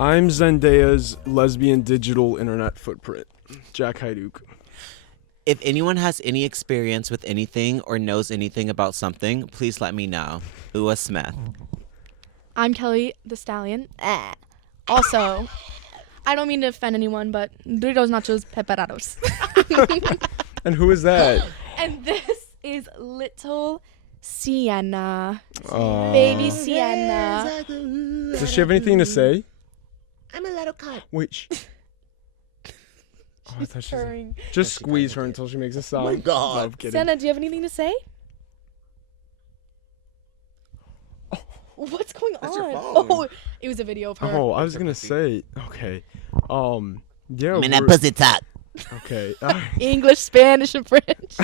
I'm Zendaya's lesbian digital internet footprint, Jack Haiduk. If anyone has any experience with anything or knows anything about something, please let me know. Ua Smith. I'm Kelly the Stallion. Also, I don't mean to offend anyone, but Doritos Nachos Peperados. And who is that? And this is little Sienna. Aw. Baby Siena. Does she have anything to say? I'm a little cunt. Wait. I thought she was... Purring. Just squeeze her until she makes a sound. Oh my God. No, I'm kidding. Sienna, do you have anything to say? What's going That's on? your phone. Oh, it was a video of her. Oh, I was gonna say. Okay. Yeah. I'm in that we're- pussy talk. Okay. English, Spanish, and French.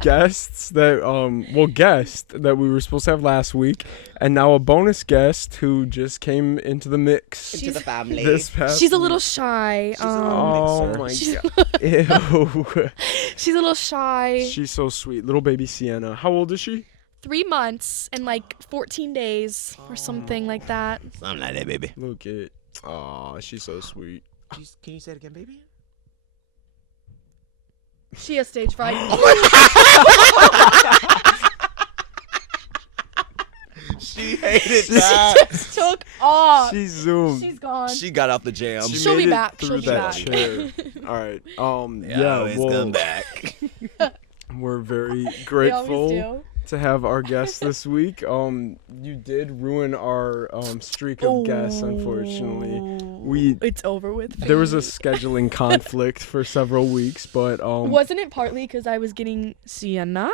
Guests that guest that we were supposed to have last week, and now a bonus guest who just came into the mix Into the family. this past She's a week. little shy. Oh mixer. my She's, god. Ew. she's a little shy. She's so sweet. Little baby Sienna. How old is she? 3 months and like 14 days or something like that. Something like that, baby. Look it. Aw, she's so sweet. Can you say it again, baby? She has stage fright. She hated She just took off. She zoomed. She's gone. She got off the jam. She She'll made be it back. through She'll be that back. chair. All right. always well, come back. we're very They always grateful do. to have our guest this week. You did ruin our streak of guests, unfortunately. It's over with. There was a scheduling conflict for several weeks, but Wasn't it partly because I was getting Sienna?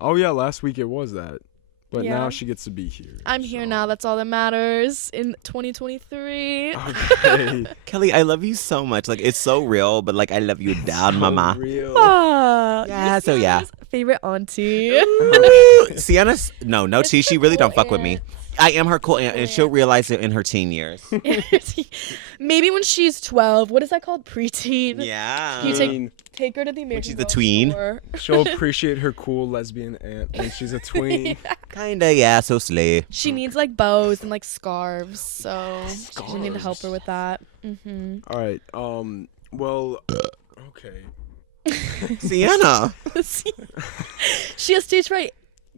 oh yeah, last week it was that. But Yeah. now she gets to be here. I'm here so. now. That's all that matters in 2023. Okay. Kelly, I love you so much. Like, it's so real, but like, I love you down, So mama. real. Ah, Yeah, you're so yeah. Sienna's favorite auntie. Sienna's no tea. She really don't fuck with me. I am her cool aunt, and she'll realize it in her teen years. Maybe when she's 12. What is that called? Preteen. Yeah. You Tween. take her to the American she's a Girl tween. store. She'll appreciate her cool lesbian aunt when she's a tween. Kinda, yeah, so slay. She needs like bows and like scarves, so we need to help her with that. Mm-hmm. All right. Well. Okay. Sienna. She has stage fright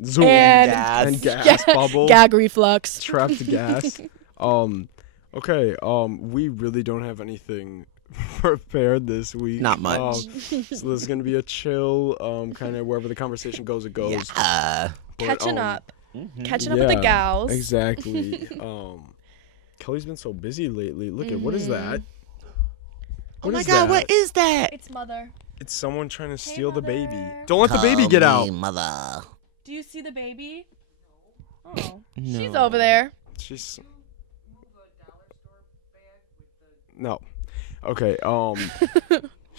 Zoom. and And gas bubble. gag reflux. Trapped gas. Okay. We really don't have anything prepared this week. Not much. So this is gonna be a chill, kind of wherever the conversation goes, it goes. Yeah. But, Catching up. Catching up yeah, with the gals. Exactly. Kelly's been so busy lately. Look at what is that? Oh my is God, that? what is that? It's mother. It's someone trying to steal the baby. Mother. Don't let the baby get Call out. me mother. Do you see the baby? Oh, No. she's over there. She's no. Okay.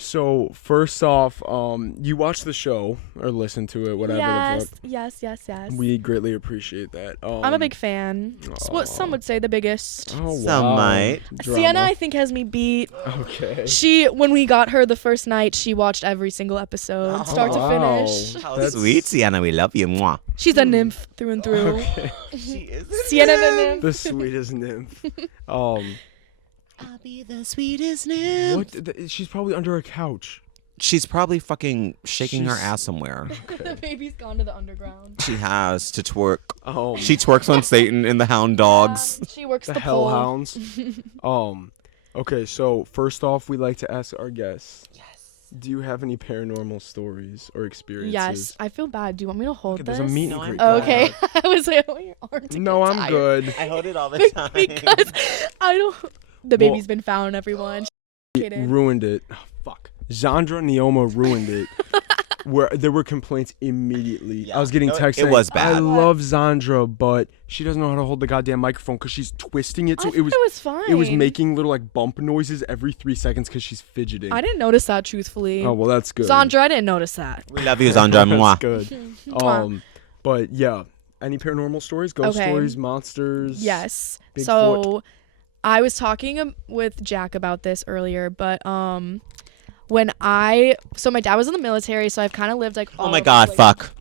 So first off, you watch the show or listen to it, whatever. The fuck. Yes. We greatly appreciate that. I'm a big fan. It's what some would say the biggest. Oh, Some wow. might. Drama. Sienna, I think, has me beat. Okay. When we got her the first night, she watched every single episode, start to wow. finish. How That's- sweet, Sienna. We love you. Mwah. She's a nymph through and through. Okay. She is. Sienna the nymph. The sweetest nymph. I'll be the sweetest nymph. What? She's probably under a couch. She's probably fucking shaking her She's- ass somewhere. The baby's gone to the underground. She has to twerk. She She twerks on Satan and the hound dogs. She works the the pole. hellhounds. Okay, so first off, we like to ask our guests. Yes. Do you have any paranormal stories or experiences? Yes, I feel bad. Do you want me to hold Okay, this? there's a meet No, and I'm greet. Oh, going okay. on. I was like, oh, your arms are No, I'm tired. good. I hold it all the time. Because I don't. The baby's been found, everyone. Kidding. Ruined it. Oh, fuck. Zandra Neoma ruined it. Where there were complaints immediately. Yeah. I was getting No, texts it saying, was bad. I love Zandra, but she doesn't know how to hold the goddamn microphone because she's twisting it. So I thought it was fine. It was making little like bump noises every 3 seconds because she's fidgeting. I didn't notice that, truthfully. Oh well, that's good. Zandra, I didn't notice that. We love you, Zandra. That's Mwah. good. Mwah. But yeah, any paranormal stories, ghost Okay. stories, monsters? Yes. Bigfoot. So I was talking with Jack about this earlier, but so my dad was in the military, so I've kind of lived like all Oh my over God, the place. fuck.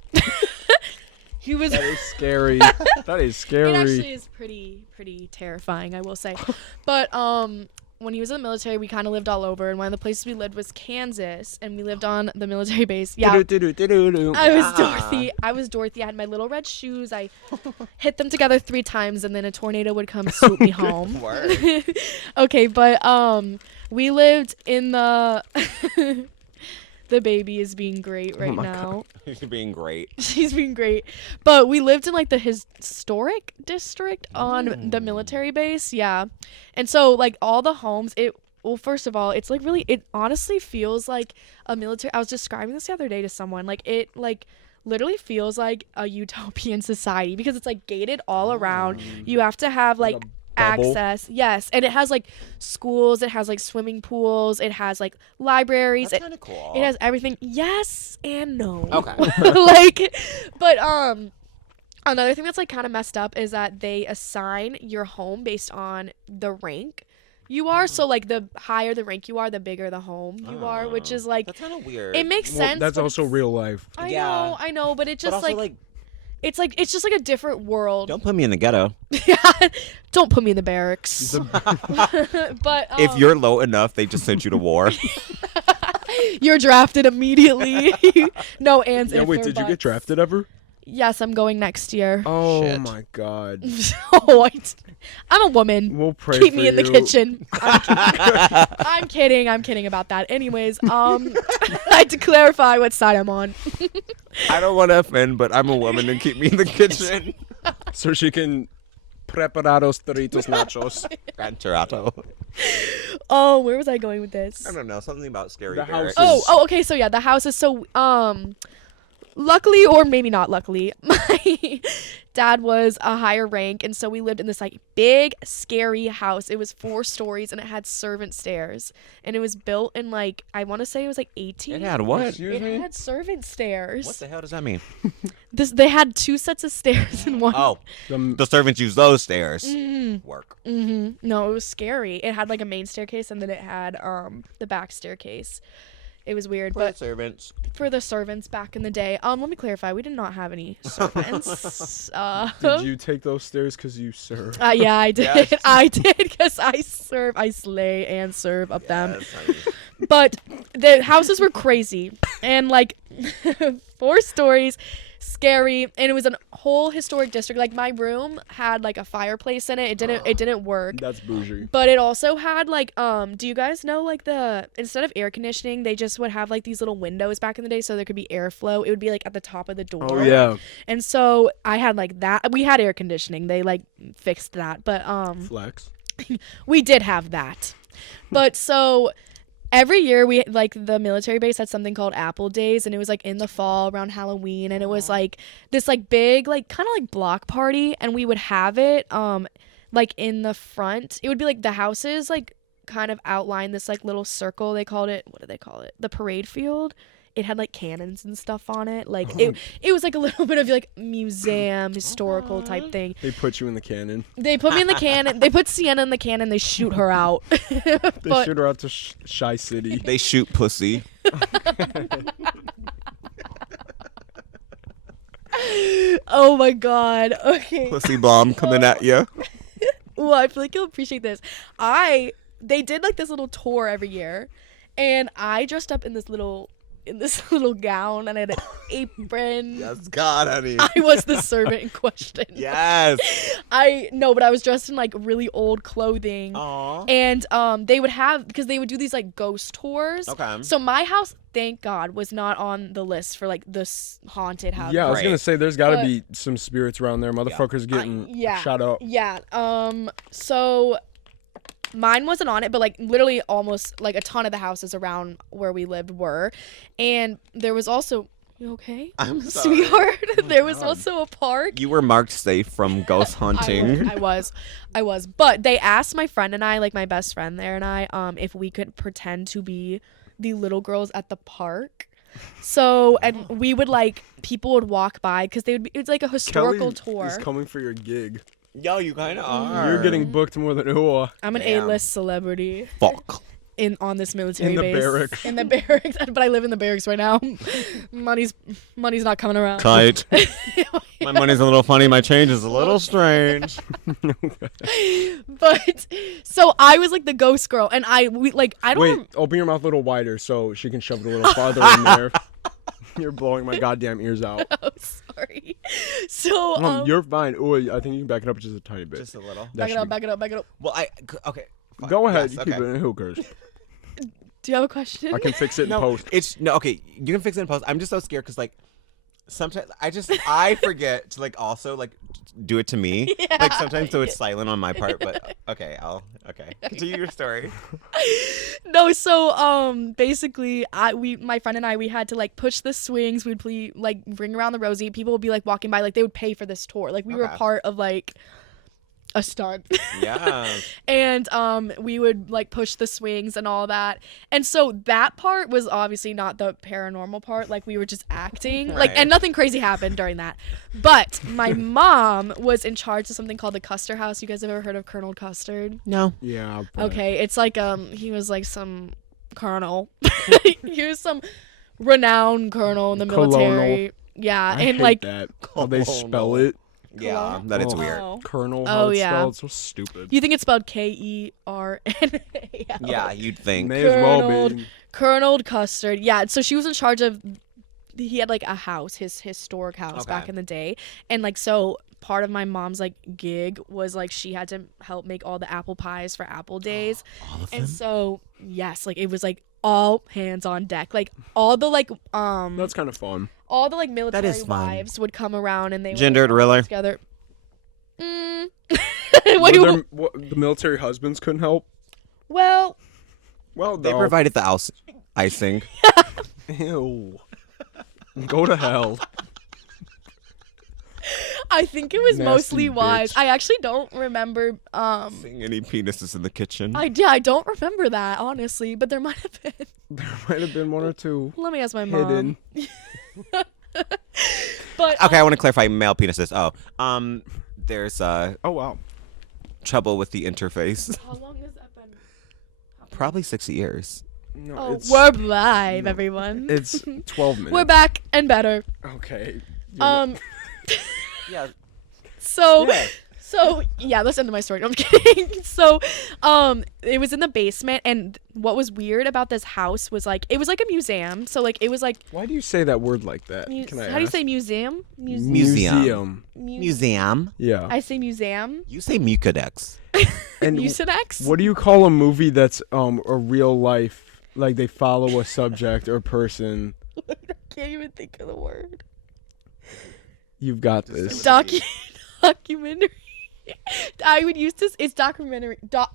He was. That is scary. That is scary. It actually is pretty terrifying, I will say. But when he was in the military, we kind of lived all over, and one of the places we lived was Kansas, and we lived on the military base. Yeah. I was Dorothy. I had my little red shoes. I hit them together 3 times, and then a tornado would come swoop me home. Okay, but we lived in the. The baby is being great right now. She's being great. She's being great. But we lived in like the historic district on the military base. Yeah. And so like all the homes, first of all, it's like really, it honestly feels like a military. I was describing this the other day to someone. Like it like literally feels like a utopian society because it's like gated all around. You have to have like access. Yes. And it has like schools, it has like swimming pools, it has like libraries. That's kind of cool. It has everything. Yes and no. Okay. But another thing that's like kind of messed up is that they assign your home based on the rank you are. So like the higher the rank you are, the bigger the home you are, which is like that's kind of weird. It makes sense. That's also real life. I know, but it just but also, like it's just like a different world. Don't put me in the ghetto. Yeah, don't put me in the barracks. But if you're low enough, they just sent you to war. You're drafted immediately. No ands. Yeah, wait, did you get drafted ever? Yes, I'm going next year. Oh Shit. my god. I'm a woman. We'll pray Keep for me in the you. kitchen. I'm kidding. I'm kidding about that. Anyways, I had to clarify what side I'm on. I don't want to offend, but I'm a woman and keep me in the kitchen. So she can preparados Doritos nachos. Rancherato. Oh, where was I going with this? I don't know. Something about scary The barracks. house Oh, okay. So yeah, the house is so luckily or maybe not luckily, my dad was a higher rank, and so we lived in this like big scary house. It was 4 stories and it had servant stairs, and it was built in like I want to say it was like 18. It had what? Excuse me? It had servant stairs. What the hell does that mean? They had 2 sets of stairs in one. Oh, the servants use those stairs. Work. No, it was scary. It had like a main staircase, and then it had the back staircase. It was weird, For but the servants. for the servants back in the day. Let me clarify. We did not have any servants. Did you take those stairs because you served? Yeah, I did. Yes. I did because I slay and serve up them. Yes, honey. But the houses were crazy and like 4 stories, scary, and it was a whole historic district. Like my room had like a fireplace in it. It didn't work. That's bougie. But it also had like do you guys know like instead of air conditioning, they just would have like these little windows back in the day so there could be airflow. It would be like at the top of the door. Oh yeah. And so I had like that. We had air conditioning. They like fixed that. But Flex. we did have that. But so every year we like the military base had something called Apple Days, and it was like in the fall around Halloween, and it was like this like big like kind of like block party, and we would have it like in the front. It would be like the houses like kind of outline this like little circle. They called it, what do they call it? The parade field. It had like cannons and stuff on it. Like it was like a little bit of like museum historical type thing. They put you in the cannon. They put me in the cannon. They put Sienna in the cannon. They shoot her out. They shoot her out to Shy City. They shoot pussy. Oh my god. Okay. Pussy bomb coming at you. Well, I feel like you'll appreciate this. They did like this little tour every year, and I dressed up in this little gown, and I had an apron. Yes, God, honey. I was the servant in question. Yes. But I was dressed in like really old clothing. Aww. And they would have, because they would do these like ghost tours. Okay. So my house, thank God, was not on the list for like this haunted house. Yeah, I was Right. gonna say there's got to But- be some spirits around there. Motherfuckers getting shot up. Yeah. So mine wasn't on it, but like literally almost like a ton of the houses around where we lived were. And there was also, you okay? I'm sorry. Sweetheart. There was also a park. You were marked safe from ghost hunting. I was. But they asked my friend and I, like my best friend there and I, if we could pretend to be the little girls at the park. So, and we would like, people would walk by because it was like a historical tour. Is coming for your gig. Yo, you kind of are. You're getting booked more than who are. I'm an Damn. A-list celebrity. Fuck. on this military In the base. barracks. In the barracks. But I live in the barracks right now. money's not coming around. Kite. My money's a little funny. My change is a little strange. But so I was like the ghost girl, and I don't. Wait, open your mouth a little wider so she can shove it a little farther in there. You're blowing my goddamn ears out. Oh, sorry. So You're fine. Oh, I think you can back it up just a tiny bit. Just a little. back it up. Well, okay. Fine. Go ahead. Yes, You keep okay. it. Who cares? Do you have a question? I can fix it in No, post. okay. You can fix it in post. I'm just so scared because sometimes I forget to also do it to me. Yeah. Sometimes so it's silent on my part, but okay, continue your story. No, so basically my friend and I, we had to push the swings. We'd ring around the rosy. People would be walking by, they would pay for this tour. We were Okay. part of a stunt. Yeah. And we would push the swings and all that. And so that part was obviously not the paranormal part. We were just acting. Right. And nothing crazy happened during that. But my mom was in charge of something called the Custer House. You guys have ever heard of Colonel Custard? No. Yeah. but- Okay, it's he was some colonel. He was some renowned colonel in the military. Yeah, I and hate that. How they spell it. Yeah, that is Oh. weird. Colonel. Oh, How it's yeah. spelled. So stupid. you think it's spelled Kerna? Yeah, you'd think. May as well Colonel- be. Colonel Custard. Yeah, so she was in charge of. He had a house, his historic house Okay. back in the day, and so part of my mom's gig was she had to help make all the apple pies for Apple Days, All of them? and so yes, it was all hands on deck, all the That's kind of fun. all the military is fun. wives would come around and they Gendered would all Riller. get together. The military husbands couldn't help. Well, Well, They no. provided the icing. Ew. Go to hell. I think it was Nasty mostly wives. bitch. I actually don't remember. Seeing any penises in the kitchen. I don't remember that honestly, but there might have been. There might have been one or two Let me ask my mom. hidden. But Okay, I want to clarify male penises. There's Oh wow. trouble with the interface. how long has that been? Probably 6 years. No, Oh, it's we're live, everyone. it's 12 minutes. We're back and better. Okay. Yeah. So yeah, let's end my story. No, I'm kidding. So it was in the basement, and what was weird about this house was it was a museum. So it was Why do you say that word like that? Can I how do you ask? say museum? Museum. Museum. Yeah. I say museum. You say mucodex. And Mucinex. what do you call a movie that's a real life, they follow a subject or person? I can't even think of the word. You've got this. Documentary. I would use this. It's documentary. Oh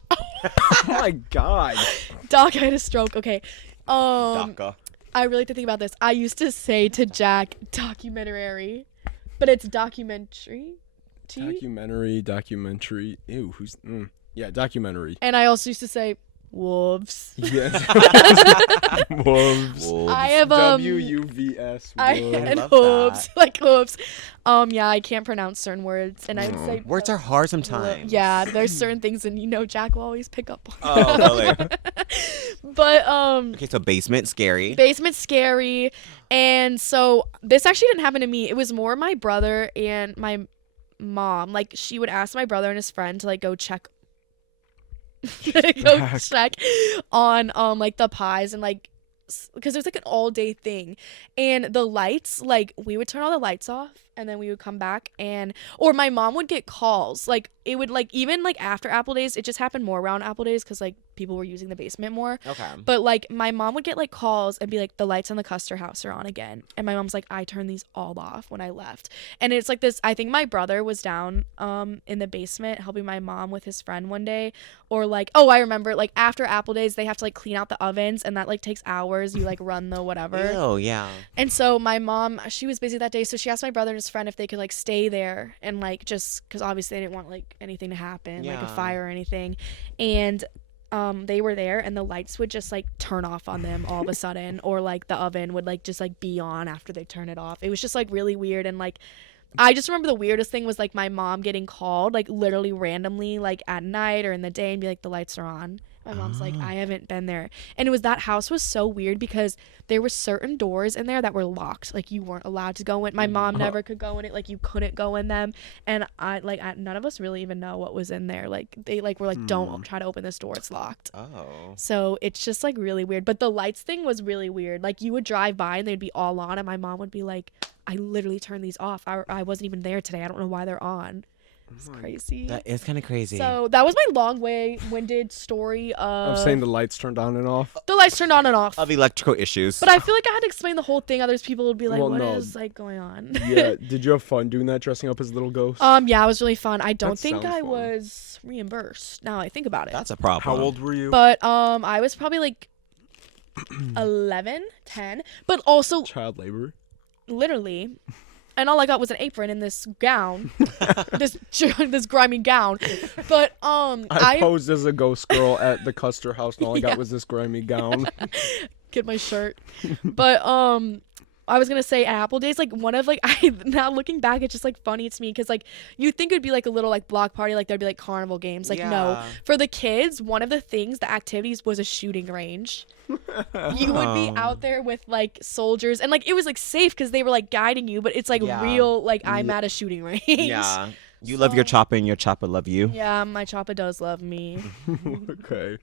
my god. Doc, I had a stroke. Okay. DACA. I really have to think about this. I used to say to Jack documentary, but it's documentary. Documentary. Ew, yeah, documentary. And I also used to say wolves. Yes. Wolves. I have WUVS. I wolves. and love hooves, hooves. Yeah, I can't pronounce certain words, and I would say Words are hard sometimes. Yeah, there's certain things, and Jack will always pick up on. Oh, really? But Okay, so basement, scary. Basement's scary, and so this actually didn't happen to me. It was more my brother and my mom. She would ask my brother and his friend to go check. Go check on the pies and because there's an all day thing, and the lights we would turn all the lights off and then we would come back, or my mom would get calls. It would even after Apple Days. It just happened more around Apple Days because people were using the basement more. Okay. But my mom would get calls and be the lights on the Custer house are on again, and my mom's I turned these all off when I left. And it's this, I think my brother was down in the basement helping my mom with his friend one day, or oh, I remember after Apple Days they have to clean out the ovens, and that takes hours. You run the whatever. Oh, yeah. And so my mom, she was busy that day, so she asked my brother and his friend if they could stay there and just because obviously they didn't want anything to happen, a Yeah. fire or anything. And they were there, and the lights would just turn off on them all of a sudden, or the oven would just be on after they turn it off. It was just really weird. And I just remember the weirdest thing was my mom getting called literally randomly at night or in the day and be the lights are on, My mom's like, I haven't been there. And it was that house was so weird because there were certain doors in there that were locked. Like, you weren't allowed to go in. My mom never could go in it. Like, you couldn't go in them. And none of us really even know what was in there. Like, they were like, don't try to open this door. It's locked. Oh. So it's just like really weird. But the lights thing was really weird. Like, you would drive by and they'd be all on, and my mom would be like, I literally turned these off. I wasn't even there today. I don't know why they're on. It's crazy. That is kind of crazy. So that was my long-winded story of I'm saying the lights turned on and off. the lights turned on and off. Of electrical issues. But I feel like I had to explain the whole thing. Others people would be like, Well, "What no. is like going on?" Yeah. Did you have fun doing that, dressing up as little ghosts? Yeah, it was really fun. I don't That think sounds I fun. was reimbursed. Now I think about it. That's a problem. How old were you? But I was probably like 11, 10. But also Child labor. literally, and all I got was an apron and this gown, this grimy gown. But I posed as a ghost girl at the Custer house, and all I Yeah. got was this grimy gown. get my shirt. But I was gonna say Apple Days, like one of like now looking back, it's just like funny to me because like you think it'd be like a little like block party, like there'd be like carnival games. Like no, Yeah. for the kids, one of the things, the activities was a shooting range. You would be out there with like soldiers, and like it was like safe because they were like guiding you, but it's like Yeah. real like I'm at a shooting range. Yeah. You love your chopper and your chopper love you. Yeah, my choppa does love me. Okay.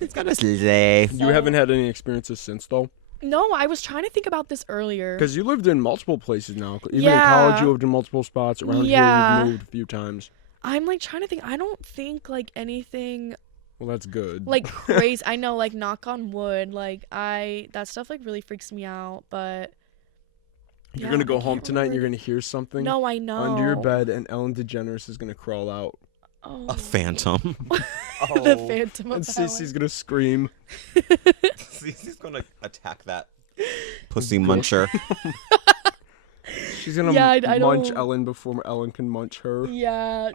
It's kind of slay. You haven't had any experiences since, though? No, I was trying to think about this earlier. Because you lived in multiple places now. Even in Yeah. college, you lived in multiple spots. Around Yeah. here, you've moved a few times. I'm like trying to think. I don't think like anything Well, that's good. like crazy. I know, like knock on wood, like that stuff like really freaks me out. But You're yeah, going to I go home can't tonight and you're remember going to hear something No, I know. under your bed, and Ellen DeGeneres is going to crawl out. Oh. A phantom. The Phantom And of Cece's going to scream. He's gonna attack that pussy muncher. She's going to Yeah, I munch don't- Ellen before Ellen can munch her. Yeah,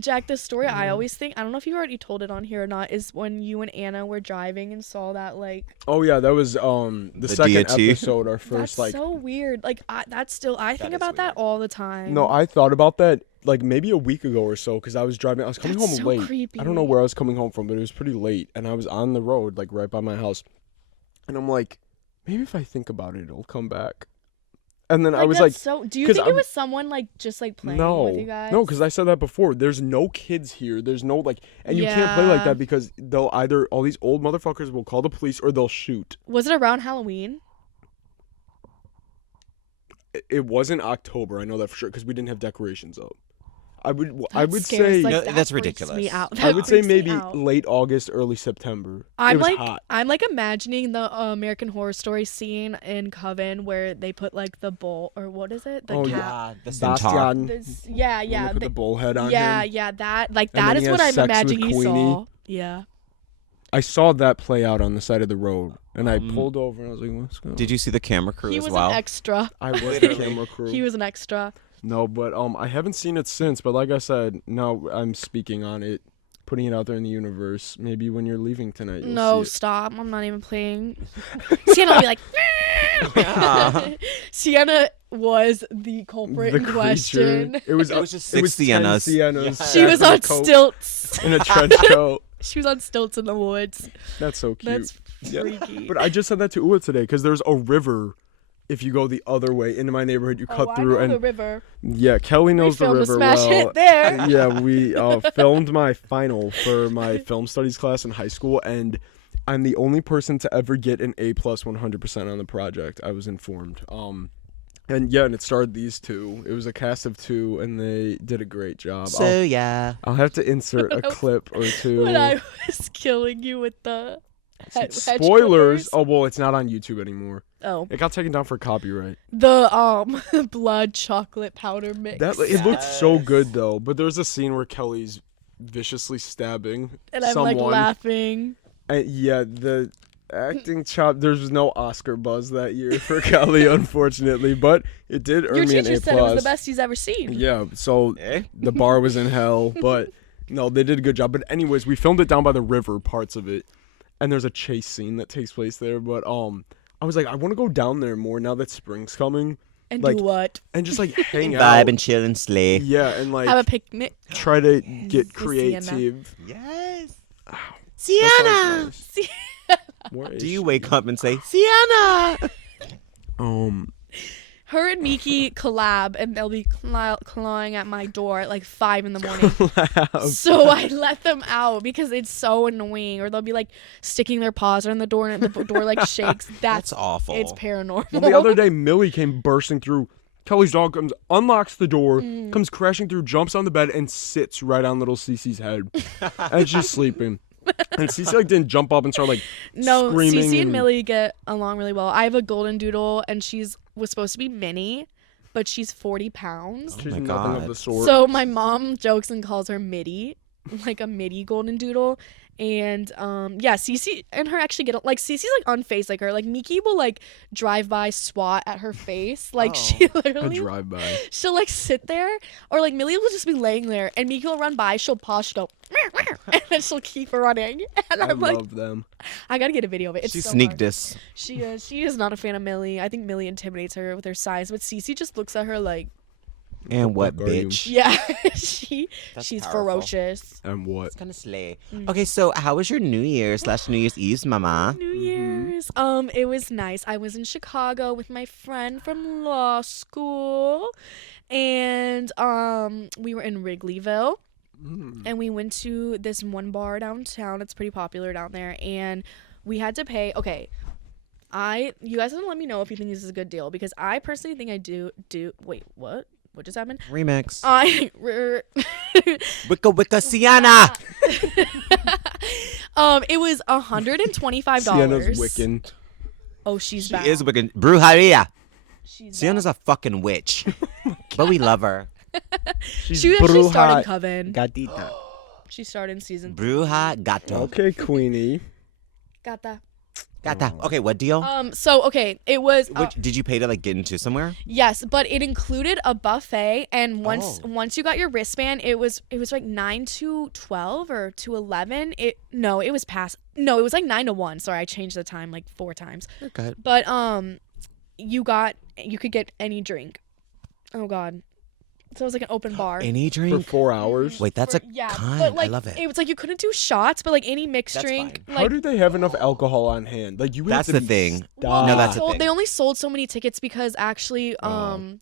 Jack. The story Mm-hmm. I always think, I don't know if you already told it on here or not, is when you and Anna were driving and saw that like. Oh, yeah, that was the second deity. episode, our first, That's like... so weird. Like I think is about that weird. all the time. No, I thought about that like maybe a week ago or so because I was coming That's home so late. creepy. I don't know where I was coming home from, but it was pretty late, and I was on the road like right by my house, and I'm like, maybe if I think about it, it'll come back. And then I was like, that's so. Do you 'cause think it I'm- was someone like just like playing no, with you guys? no, because I said that before. There's no kids here. There's no like, and you can't play like Yeah. that because they'll either all these old motherfuckers will call the police or they'll shoot. Was it around Halloween? It wasn't October. I know that for sure because we didn't have decorations up. I would That say scares, like, No, that that's freaks ridiculous. Me out. I That would say freaks me maybe out. late August, early September. It I'm was like hot. I'm like imagining the American Horror Story scene in Coven where they put like the bull or what is it? The Oh, cat. Yeah, the centaur. Bastian. This, yeah, When yeah. they put the bull head on yeah, him. yeah, that like And that then is he what has I'm sex with imagining he Queenie. saw. Yeah. I saw that play out on the side of the road, and I pulled over and I was like, "Let's go." Did you see the camera crew He as was well? an extra. I was the Literally. camera crew. He was an extra. No, but I haven't seen it since. But like I said, now I'm speaking on it, putting it out there in the universe. Maybe when you're leaving tonight, you'll No, see stop. I'm not even playing. Sienna will be like, Sienna was the culprit it. in question. It was. It was just it was 6 10 Siennas. Siennas Yeah. She stacked was in a on coat- stilts. in a trench coat. She was on stilts in the woods. That's so cute. That's Yeah. freaky. But I just said that to Ua today because there's a river. If you go the other way into my neighborhood, you cut I through, know and the river. yeah, Kelly knows the filmed a river smash well. hit there. Yeah, we filmed my final for my film studies class in high school, and I'm the only person to ever get an A+ 100% on the project. I was informed. And yeah, and it starred these two. It was a cast of two, and they did a great job. yeah. I'll have to insert a clip or two. When I was killing you with the hedge Spoilers. clippers. Oh well, it's not on YouTube anymore. Oh, It got taken down for copyright. the blood chocolate powder mix. That it looked so good though, but there's a scene where Kelly's viciously stabbing and I'm someone. like laughing. And yeah, the acting chop. There's no Oscar buzz that year for Kelly, unfortunately, but it did earn Your me an teacher A+. said it was the best he's ever seen. Yeah, so Eh? the bar was in hell, but no, they did a good job. But anyways, we filmed it down by the river, parts of it, and there's a chase scene that takes place there. But I was like, I want to go down there more now that spring's coming, And like, do what? and just like hang out. Vibe and chill and slay. Yeah, and like Have a picnic. try to get The Sienna. creative. Yes. Sienna. Nice. Where is Do you she? wake up and say Sienna? Her and Miki collab, and they'll be clawing at my door at like 5 in the morning. So I let them out because it's so annoying. Or they'll be like sticking their paws on the door, and the door like shakes. That's awful. It's paranormal. Well, the other day, Millie came bursting through. Kelly's dog comes, unlocks the door, comes crashing through, jumps on the bed, and sits right on little Cece's head. And she's sleeping. And Cece like didn't jump up and start like No, screaming. Cece and Millie get along really well. I have a golden doodle, and was supposed to be mini, but she's 40 pounds. She's my nothing God. of the sort. So my mom jokes and calls her Midi, like a Midi golden doodle. And yeah, Cece and her actually get like Cece's like unfazed like her. Like Miki will like drive by swat at her face. Like she a literally drive by. she'll like sit there, or like Millie will just be laying there and Miki will run by, she'll pause, she'll go and then she'll keep running. And I I'm like, love them. I gotta get a video of it. It's She so sneak hard. dis. She is not a fan of Millie. I think Millie intimidates her with her size, but Cece just looks at her like, And what, fuck are you? bitch? yeah, That's she's powerful. ferocious. And what? It's kind of slay. Mm. Okay, so how was your New Year / New Year's Eve, Mama? New Year's. It was nice. I was in Chicago with my friend from law school, and we were in Wrigleyville, and we went to this one bar downtown. It's pretty popular down there, and we had to pay. Okay, you guys have to let me know if you think this is a good deal, because I personally think I do. Wait, what? What just happened? Remix. Wicca. Wicca Sienna. It was $125. Sienna's Wiccan. Oh, she's She back. is Wiccan. Brujeria. She's Sienna's a fucking witch. But we love her. She's She actually started in bruja Coven. gatita. She started in season. Bruja gato. Okay, Queenie. Got that. Gata. Okay, what deal? So okay, it was Did you pay to like get into somewhere? yes, but it included a buffet, and Oh. once you got your wristband, it was like 9 to 12 or to 11. It was past. No, it was like 9 to 1. Sorry, I changed the time like 4 times. You're good. But you could get any drink. Oh God. So it was like an open bar. Any For drink? 4 hours. Wait, that's a yeah, kind. but like I love it. It was like you couldn't do shots, but like any mixed That's drink. fine. How Like do they have enough alcohol on hand? Like you. Have That's to the be thing. well, No, that's the sold- thing. they only sold so many tickets because actually well,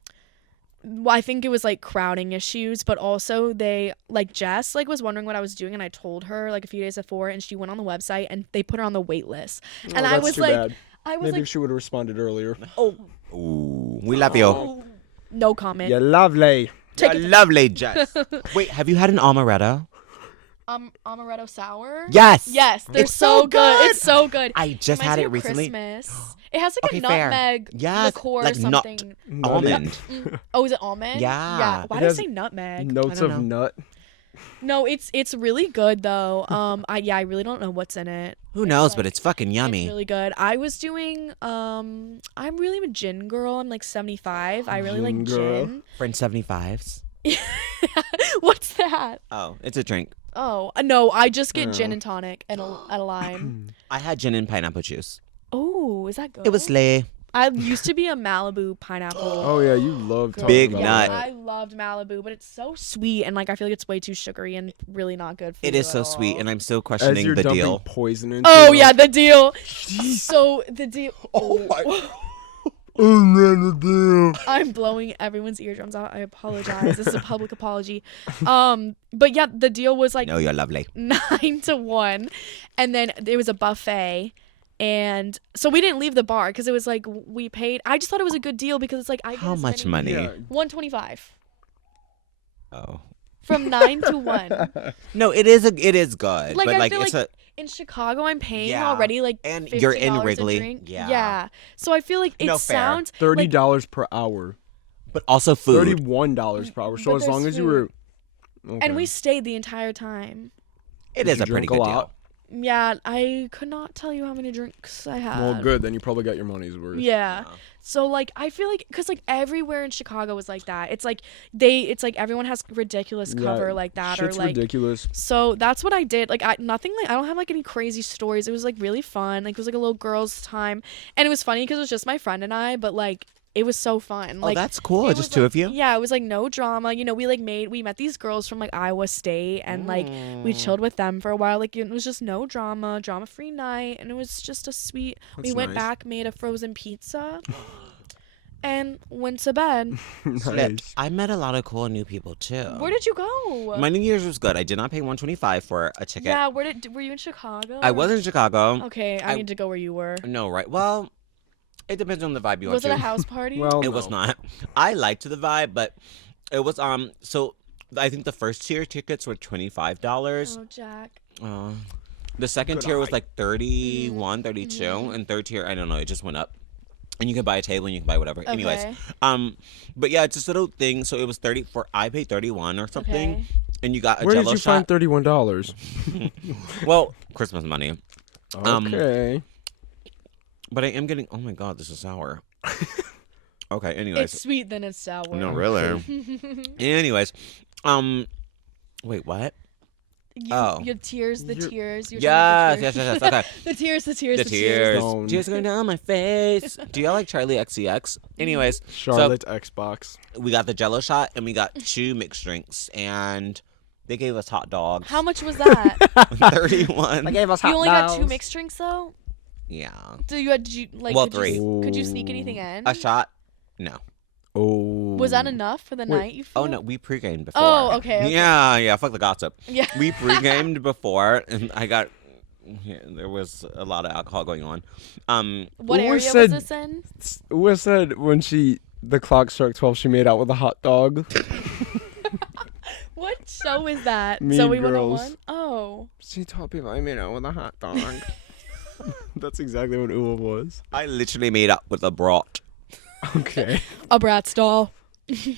I think it was like crowding issues, but also they like Jess like was wondering what I was doing, and I told her like a few days before, and she went on the website and they put her on the wait list. Oh, And I that's was too like bad. I was Maybe like she would have responded earlier. Ooh, we love you. oh, no comment. You're lovely. Take You're it- lovely, Jess. Wait, have you had an amaretto? amaretto sour? Yes. Yes, they're It's so good. It's so good. I just Reminds had me it of recently. Christmas. It has like Okay, a fair. nutmeg Yes, liqueur or like nut. something. Almond. Oh, is it almond? Yeah. Yeah. Why It did I has say nutmeg? Notes don't of know. nut. No, it's really good though. I really don't know what's in it. Who knows, but it's fucking yummy. It's really good. I was doing I'm really a gin girl. I'm like 75. I really like Gin girl. gin. Friend 75s. What's that? Oh, it's a drink. Oh, no, I just get gin Oh. and tonic and a lime. I had gin and pineapple juice. Oh, is that good? It was slay. I used to be a Malibu pineapple. Oh yeah, you love talking Big about nut. that. I loved Malibu, but it's so sweet, and like I feel like it's way too sugary and really not good for It you is at so sweet, all. and I'm still As questioning you're the dumping deal. poison into Oh it. yeah, the deal. So the deal. Oh my. Oh man, the deal. I'm blowing everyone's eardrums out. I apologize. This is a public apology. But yeah, the deal was like No, you're lovely. 9 to 1, and then there was a buffet, and so we didn't leave the bar because it was like we paid. I just thought it was a good deal because it's like I get How as much many- money? Yeah. 125 Oh. from 9 to 1. No, it is good, Like, but I like feel it's like a in Chicago, I'm paying Yeah. already like And $50 you're in a Wrigley. drink. Yeah. So I feel like it No, fair. sounds $30 per hour. but also food. $31 per hour. So But as long there's as you were. Okay. and we stayed the entire time. It Did is you a pretty drink a good lot? deal. Yeah, I could not tell you how many drinks I had. Well, good. Then you probably got your money's worth. Yeah. So like I feel like because like everywhere in Chicago is like that. It's like everyone has ridiculous Yeah, cover like that Shit's or like. ridiculous. So that's what I did. Like I don't have like any crazy stories. It was like really fun. Like it was like a little girls' time, and it was funny because it was just my friend and I. But like it was so fun. Like, that's cool. it Just was, two like- of you? Yeah, it was like no drama. You know, we met these girls from like Iowa State, and like we chilled with them for a while. Like it was just no drama-free night, and it was just a sweet. We That's went nice. back, made a frozen pizza, and went to bed. Nice. I met a lot of cool new people too. Where did you go? My New Year's was good. I did not pay $125 for a ticket. Yeah, were you in Chicago? I was in Chicago. Okay, I need to go where you were. No, right. Well, it depends on the vibe you Was it want a to. house party? Well, It was no. not. I liked the vibe, but it was so I think the first tier tickets were $25. Oh, Jack. The second Good tier was eye. like 31, 32, and third tier, I don't know, it just went up. And you can buy a table and you can buy whatever. Anyways, Okay. but yeah, it's this little thing. So it was 30 for I paid 31 or something, Okay. and you got a Where Jello did you shot. find $31? Well, Christmas money. Okay. But I am getting. Oh my god, this is sour. Okay. Anyways, It's sweet, then it's sour. no, really. Anyways, wait, what? Your tears, the You're- tears. You're Yes, saying yes. Okay. the tears, the tears, The the tears. Don't. Tears going down my face. Do y'all like Charlie XCX? Anyways, Charlotte Xbox. we got the Jello shot and we got 2 mixed drinks and they gave us hot dogs. How much was that? 31. gave us You only got 2 mixed drinks though. Yeah. Did you like? Well, could you, 3. could you sneak anything in? A shot? No. Oh. Was that enough for the Wait. night? You Oh feel? no, we pre-gamed before. Oh, okay. Yeah. Fuck the gossip. Yeah. We pre-gamed before, and I got. Yeah, there was a lot of alcohol going on. What Who area said- was this in? Who said when the clock struck 12, she made out with a hot dog? What show is that? Mean Zoe Girls. 101? Oh. She told people I made out with a hot dog. That's exactly what Uwa was. I literally made up with a brat. Okay. A Bratz doll.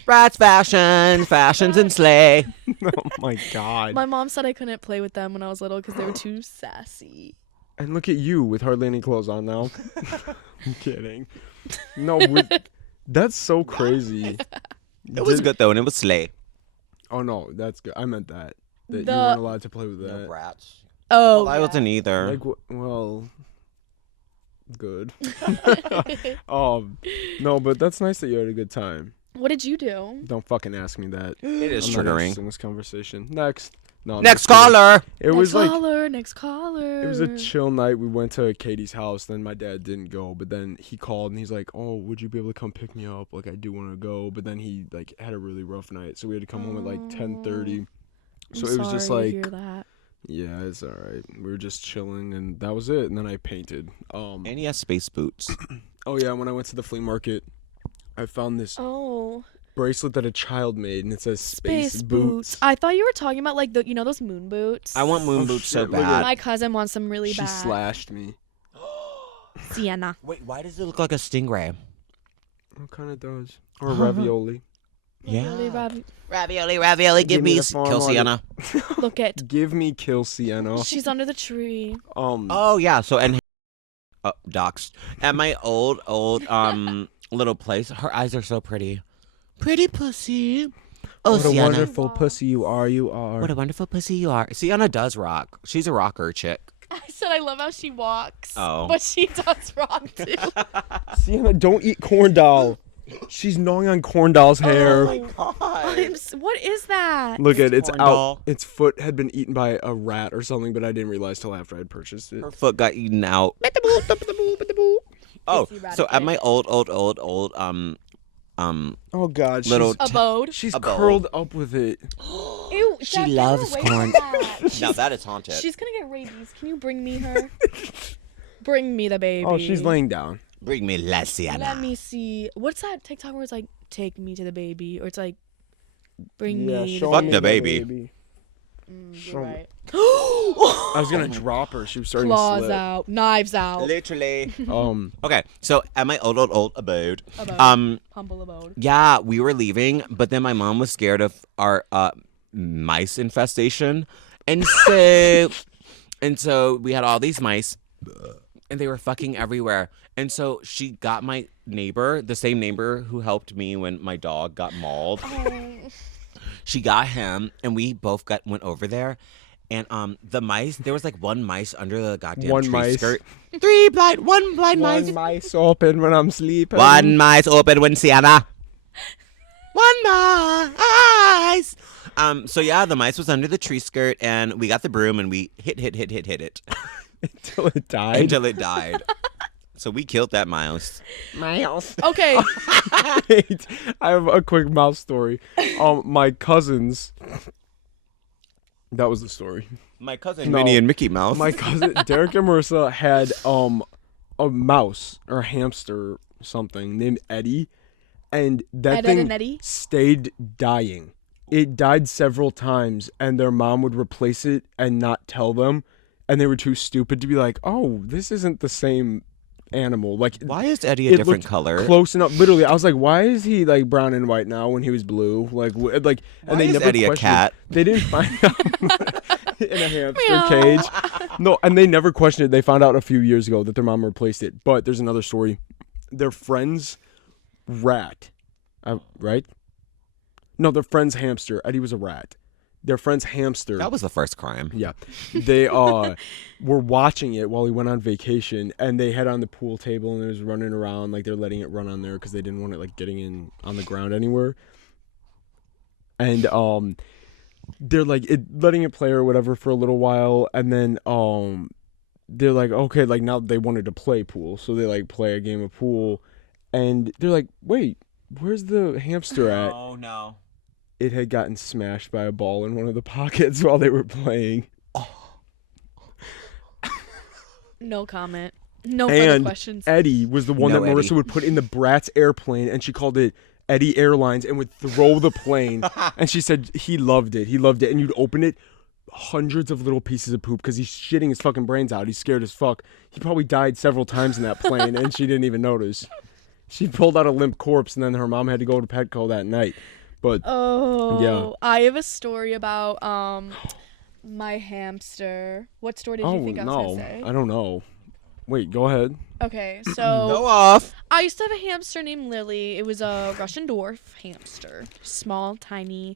Brat's fashions and slay. Oh my god. My mom said I couldn't play with them when I was little because they were too sassy. And look at you with hardly any clothes on now. I'm kidding. No, that's so crazy. It was good though, and it was slay. Oh no, that's good. I meant that you The- weren't allowed to play with that. No brats. Oh. Well, I wasn't either. Like, well, good. No, but that's nice that you had a good time. What did you do? Don't fucking ask me that. It is I'm not triggering. interested in this conversation. Next. No. I'm Next just kidding. caller. It was like Next caller. it was a chill night. We went to Katie's house. Then my dad didn't go, but then he called and he's like, "Oh, would you be able to come pick me up? Like, I do want to go." But then he like had a really rough night, so we had to come home at like 10:30. So it was just sorry like, to hear that. yeah, it's all right. We were just chilling, and that was it. And then I painted. And he has space boots. Oh yeah, when I went to the flea market, I found this Oh, bracelet that a child made, and it says space boots. I thought you were talking about like those moon boots. I want moon Oh, boots so shit, look at bad. My cousin wants them really She bad. slashed me. Sienna. Wait, why does it look like a stingray? What kind of does? Or ravioli? Really, Yeah. Robbie. Ravioli, Give me the farm kill on it. Sienna. Look at. Give me Kill Sienna. She's under the tree. Oh yeah, so and doxed at my old little place. Her eyes are so pretty, pretty pussy. Oh, what a Sienna, wonderful pussy you are. You are. what a wonderful pussy you are. Sienna does rock. She's a rocker chick. I said I love how she walks. Oh. But she does rock too. Sienna, don't eat corn doll. She's gnawing on corn doll's hair. What is that? Look at it's corn out. doll. Its foot had been eaten by a rat or something, but I didn't realize till after I'd purchased it. Her foot got eaten out. Oh, It's so at my eradicated. old Oh God, little Abode. she's abode. curled up with it. Ew, She Jack, get her loves away from corn. that. now that is haunted. She's gonna get rabies. Can you bring me her? Bring me the baby. Oh, she's laying down. Bring me La Sienna. Let me see. What's that TikTok where it's like, take me to the baby? Or it's like, bring me the Fuck baby. the baby. You're right. I was gonna drop her. She was starting Claws to slip. out. Knives out. Literally. Um, Okay, so at my old abode, Abode. Humble abode. yeah, we were leaving, but then my mom was scared of our mice infestation, and so we had all these mice, and they were fucking everywhere. And so she got my neighbor, the same neighbor who helped me when my dog got mauled. Oh. She got him, and we both went over there, And the mice, there was like one mice under the goddamn One tree mice. skirt. One blind mice. One mice open when I'm sleeping. One mice open when Sienna. One mice. So yeah, the mice was under the tree skirt, and we got the broom and we hit it Until it died. until it died. So we killed that mouse. Mouse. Okay. Wait, I have a quick mouse story. My cousins. That was the story. My cousin No. Minnie and Mickey Mouse. My cousin Derek and Marissa had a mouse or a hamster something named Eddie, and that Ed, Ed thing and Eddie? stayed dying. It died several times, and their mom would replace it and not tell them, and they were too stupid to be like, "Oh, this isn't the same animal." Like, Why is Eddie it a different looked color? close enough. Literally, I was like, "Why is he like brown and white now when he was blue?" Like, and Why they is never Eddie a questioned. cat? They didn't find out in a hamster Meow. cage. No, and they never questioned it. They found out a few years ago that their mom replaced it. But there's another story. Their friend's rat, right? No, their friend's hamster. Eddie was a rat. Their friend's hamster. That was the first crime. Yeah. They were watching it while he went on vacation, and they had on the pool table, and it was running around like they're letting it run on there because they didn't want it like getting in on the ground anywhere. And they're like letting it play or whatever for a little while, and then they're like, okay, like now they wanted to play pool, so they like play a game of pool, and they're like, wait, where's the hamster at? Oh no. It had gotten smashed by a ball in one of the pockets while they were playing. No comment. No further And questions. Eddie was the one No, that Marissa Eddie. would put in the Bratz airplane, and she called it Eddie Airlines and would throw the plane. And she said he loved it. He loved it. And you'd open it, hundreds of little pieces of poop because he's shitting his fucking brains out. He's scared as fuck. He probably died several times in that plane, and she didn't even notice. She pulled out a limp corpse, and then her mom had to go to Petco that night. But Oh, Yeah. I have a story about my hamster. What story did you think I was gonna say? I don't know. Wait, go ahead. Okay, Go so off. I used to have a hamster named Lily. It was a Russian dwarf hamster, small, tiny.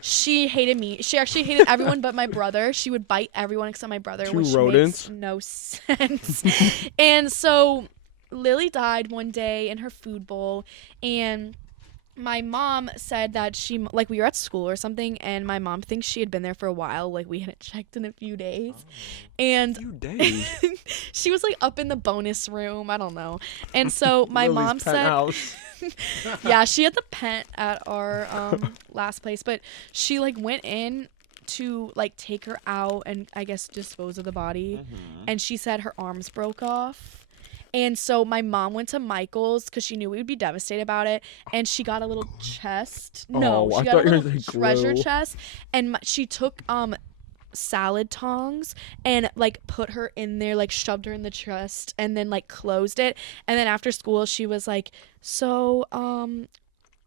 She hated me. She actually hated everyone but my brother. She would bite everyone except my brother, Two which rodents? makes no sense. And so Lily died one day in her food bowl, and my mom said that we were at school or something, and my mom thinks she had been there for a while, like we hadn't checked in a few days. And Few days. she was like up in the bonus room, I don't know. And so my Lily's mom said, penthouse. yeah, she had the pet at our last place, but she like went in to like take her out and I guess dispose of the body, and she said her arms broke off. And so my mom went to Michael's because she knew we would be devastated about it, and she got a little chest. No, Oh, I she got a thought you were little gonna say treasure glue. chest, and she took salad tongs and like put her in there, like shoved her in the chest, and then like closed it. And then after school, she was like, "So,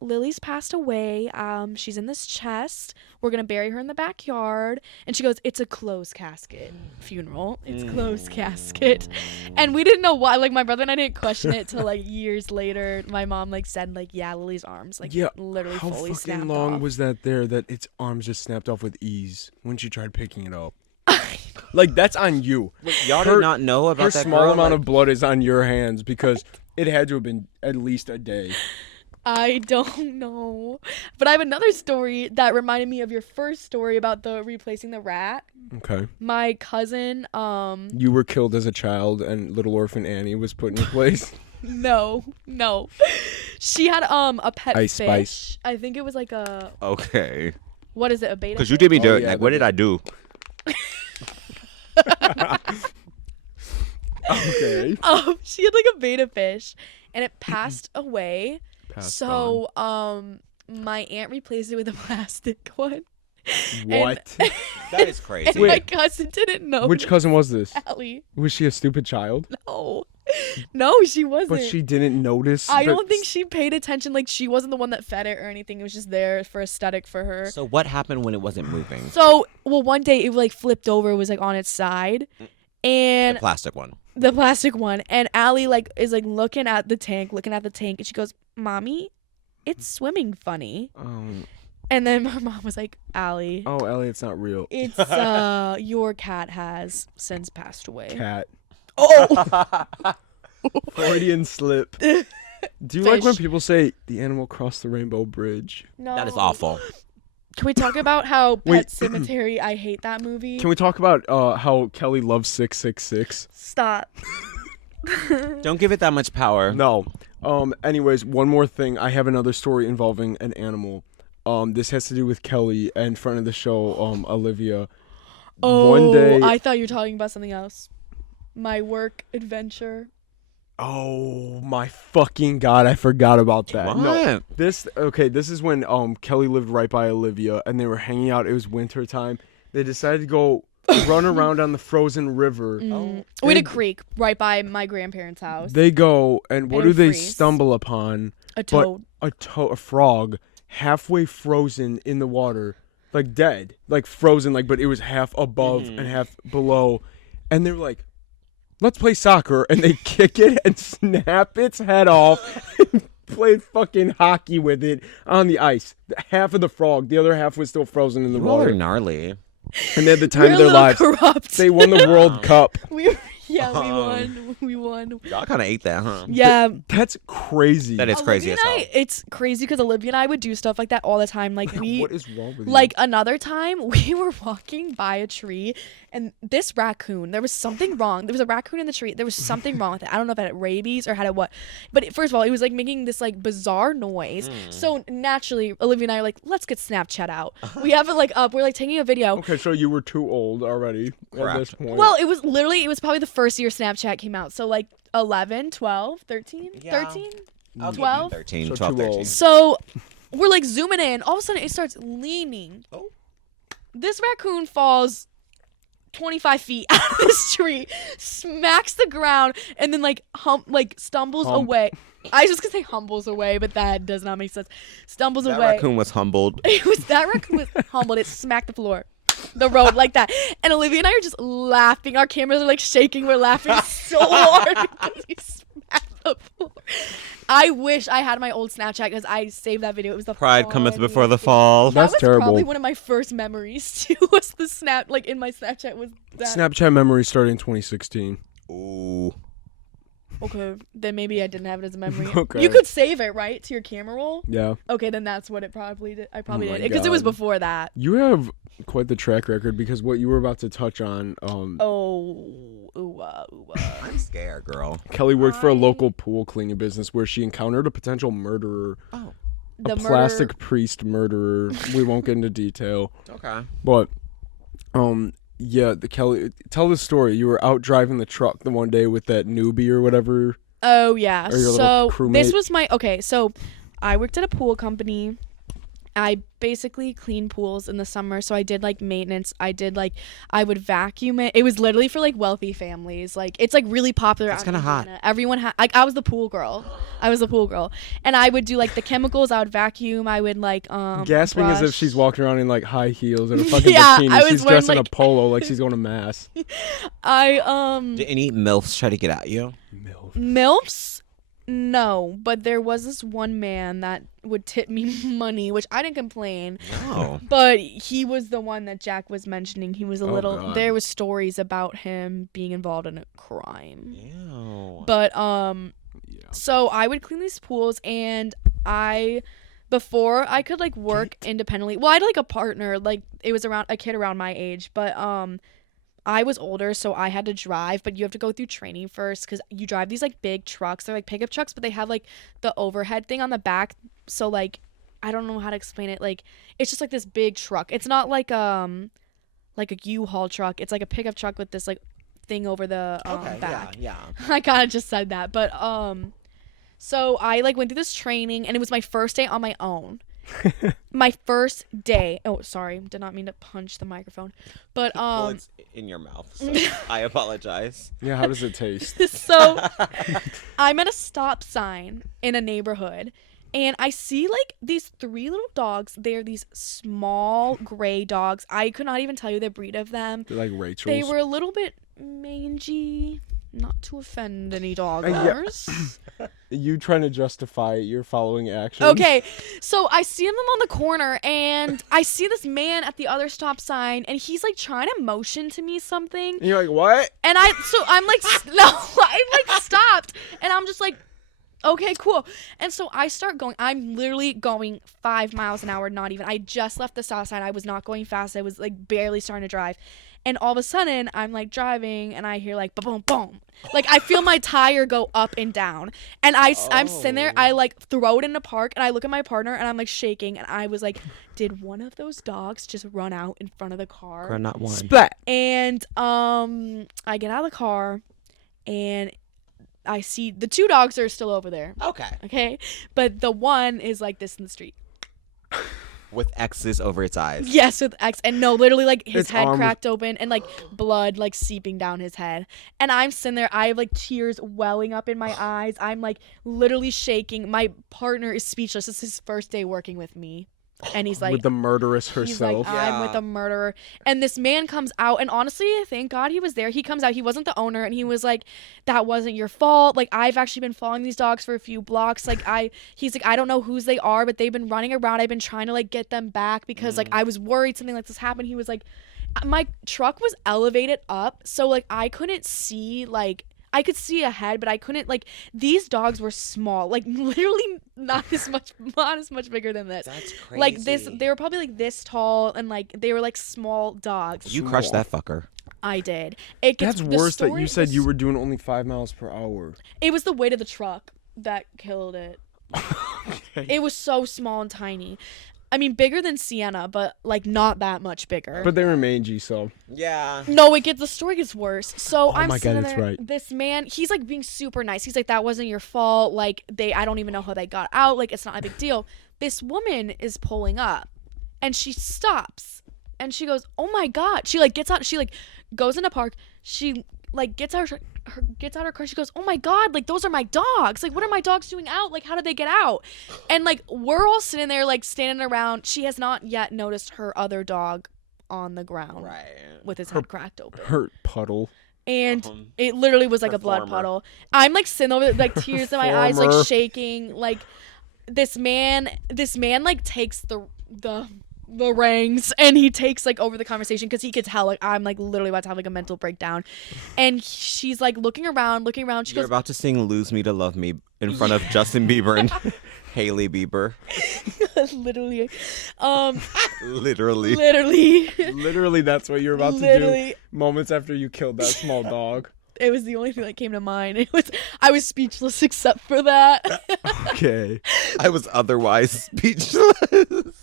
Lily's passed away. She's in this chest. We're gonna bury her in the backyard." And she goes, "It's a closed casket funeral. It's closed casket." And we didn't know why. Like my brother and I didn't question it till like years later. My mom like said like, "Yeah, Lily's arms like Yeah, literally how fully fucking snapped long off." was that there that its arms just snapped off with ease when she tried picking it up? Like, that's on you. Y'all Her- did not know about Her that small girl? amount Like, of blood is on your hands because it had to have been at least a day. I don't know. But I have another story that reminded me of your first story about the replacing the rat. Okay. My cousin, You were killed as a child and little orphan Annie was put in your place. no. She had a pet Ice fish. Spice. I think it was like a, okay. what is it, a beta? Because you did me Oh, dirty. yeah, Like, what the- did I do? Okay. She had like a beta fish and it passed away. Passed So my aunt replaced it with a plastic one. on. What? That is And crazy. my Wait. cousin didn't know. Which cousin was this? Allie. Was she a stupid child? No, she wasn't. But she didn't notice. I that- don't think she paid attention. Like, she wasn't the one that fed it or anything. It was just there for aesthetic for her. So what happened when it wasn't moving? So, well, one day it like flipped over. It was like on its side, The and plastic one. the plastic one. And Allie like is like looking at the tank, and she goes, "Mommy, it's swimming funny." And then my mom was like, Allie, Oh, Ellie, it's not real. it's your cat has since passed away. Cat. Oh. Freudian slip. Do you like when Fish. people say the animal crossed the rainbow bridge? No. That is awful. Can we talk about how Wait. Pet Sematary? I hate that movie. Can we talk about how Kelly loves 666? Stop. Don't give it that much power. No. Anyways, one more thing. I have another story involving an animal. This has to do with Kelly and friend of the show, Olivia. Oh, One day. I thought you were talking about something else. My work adventure. Oh my fucking god! I forgot about that. No, What? this is when Kelly lived right by Olivia, and they were hanging out. It was winter time. They decided to go run around on the frozen river. We had They- a creek right by my grandparents' house. They go, and what And do it they freeze. stumble upon? A toad. A frog, halfway frozen in the water, like dead, like frozen, like but it was half above and half below, and they're like, "Let's play soccer," and they kick it and snap its head off, and play fucking hockey with it on the ice. Half of the frog, the other half was still frozen in the You all are water, gnarly. and they had the time We're of a their little lives. corrupt. They won the World Cup. we won. We won. Y'all kind of ate that, huh? Yeah. That's crazy. That is crazy Olivia as and hell. it's crazy because Olivia and I would do stuff like that all the time. Like What is wrong with you? like another time we were walking by a tree and this raccoon, there was something wrong. There was a raccoon in the tree. There was something wrong with it. I don't know if it had rabies or had a what. But first of all, it was like making this like bizarre noise. So naturally, Olivia and I are like, let's get Snapchat out. We have it like up. We're like taking a video. Okay, so you were too old already at Correct. this point. Well, it was probably the first year Snapchat came out. So like 11, 12, 13, Yeah. 13. I'll give you 12? 13, So 12, too 13. old. So we're like zooming in. All of a sudden, it starts leaning. Oh. This raccoon falls 25 feet out of this tree, smacks the ground, and then like stumbles Hump. away. I was just gonna say humbles away, but that does not make sense. Stumbles That away. raccoon was humbled. That raccoon was humbled. It smacked the floor. The road like that. And Olivia and I are just laughing. Our cameras are like shaking. We're laughing so hard because he smacked the floor. I wish I had my old Snapchat because I saved that video. It was the Pride cometh before the funniest thing. fall. That That's was terrible. probably one of my first memories too. Was the snap like in my Snapchat was that? Snapchat memory started in 2016. Ooh. Okay, then maybe I didn't have it as a memory. Okay. You could save it right to your camera roll. Yeah. Okay, then that's what it probably did. I probably Oh my did because it was God. before that. You have quite the track record because what you were about to touch on, Oh, ooh, I'm scared, girl. Kelly worked for a local pool cleaning business where she encountered a potential murderer, Oh. The a murder- plastic priest murderer. We won't get into detail, Okay. but yeah, Kelly, tell the story. You were out driving the truck the one day with that newbie or whatever. Oh yeah. Or your little So crewmate? this was my okay. So I worked at a pool company. I basically clean pools in the summer. So I did like maintenance. I would vacuum it. It was literally for like wealthy families. Like it's like really popular. That's out in kinda hot. Indiana. Everyone had like I was the pool girl. And I would do like the chemicals. I would vacuum. I would like Gasping as if brush. she's walking around in like high heels and a fucking Yeah, bikini. I was She's wearing, dressed in a like- polo like she's going to mass. I Did any MILFs try to get at you? MILFs? No, but there was this one man that would tip me money, which I didn't complain. No. But he was the one that Jack was mentioning. He was a Oh, little. God. There was stories about him being involved in a crime. Ew. But Yeah. so I would clean these pools, and before I could like work independently. Well, I had like a partner, like it was around a kid around my age, but I was older, so I had to drive, but you have to go through training first because you drive these like big trucks. They're like pickup trucks, but they have like the overhead thing on the back. So like, I don't know how to explain it. Like, it's just like this big truck. It's not like a U-Haul truck. It's like a pickup truck with this like thing over the back. Yeah. I kind of just said that, but so I like went through this training, and it was my first day on my own. My first day. Oh, sorry, did not mean to punch the microphone, but Well, it's in your mouth, so I apologize. Yeah, how does it taste? so I'm at a stop sign in a neighborhood, and I see like these 3 little dogs. They're these small gray dogs. I could not even tell you the breed of them. They're like Rachel's. They were a little bit mangy. Not to offend any dog Yeah. owners. You trying to justify your following actions? Okay, so I see them on the corner, and I see this man at the other stop sign, and he's like trying to motion to me something, And you're like, what? and I'm like, no, I like stopped, and I'm just like, okay, cool. And so I start going. I'm literally going 5 miles an hour, not even. I just left the stop sign. I was not going fast. I was like barely starting to drive. And all of a sudden, I'm like driving, and I hear like boom, boom. Like I feel my tire go up and down. And I'm sitting there. I like throw it in the park, and I look at my partner, and I'm like shaking. And I was like, did one of those dogs just run out in front of the car? Or not one. Splat. And I get out of the car, and I see the 2 dogs are still over there. Okay. But the one is like this in the street. With X's over its eyes. Yes, with X. And no, literally like his Its head arm was- cracked open and like blood like seeping down his head. And I'm sitting there. I have like tears welling up in my eyes. I'm like literally shaking. My partner is speechless. This is his first day working with me. And he's like, with the murderess he's like, herself. I'm with a murderer. And this man comes out, and honestly, thank God he was there. He comes out. He wasn't the owner, and he was like, that wasn't your fault. Like, I've actually been following these dogs for a few blocks. Like, he's like, I don't know whose they are, but they've been running around. I've been trying to like get them back because like I was worried something like this happened. He was like, my truck was elevated up, so like I couldn't see like. I could see ahead, but I couldn't like these dogs were small, like literally not as much bigger than this. That's crazy. Like this, they were probably like this tall, and like they were like small dogs. You crushed that fucker. I did. It gets, That's the worse that story you said was- you were doing only 5 miles per hour. It was the weight of the truck that killed it. Okay. It was so small and tiny. I mean, bigger than Sienna, but like not that much bigger. But they were mangy, so. Yeah. No, the story gets worse. So I'm my God, sitting it's there. right. This man, he's like being super nice. He's like, that wasn't your fault. Like I don't even know how they got out. Like it's not a big deal. This woman is pulling up, and she stops, and she goes, "Oh my God!" She like gets out. She like goes in the park. She like gets out her car. She goes, "Oh my God! Like those are my dogs. Like what are my dogs doing out? Like how did they get out?" And like we're all sitting there like standing around. She has not yet noticed her other dog on the ground Right. with his head cracked open. Hurt puddle. And it literally was like a blood Performer. puddle. I'm like sitting over there, like tears in my eyes, like Performer. shaking. Like this man like takes the reins, and he takes like over the conversation because he could tell like I'm like literally about to have like a mental breakdown. And she's like looking around. She You're goes, about to sing "Lose Me to Love Me" in front of Justin Bieber and Hailey Bieber. literally, Literally. literally, Literally, that's what you're about to do. literally. Moments after you killed that small dog. It was the only thing that came to mind. I was speechless except for that. Okay. I was otherwise speechless.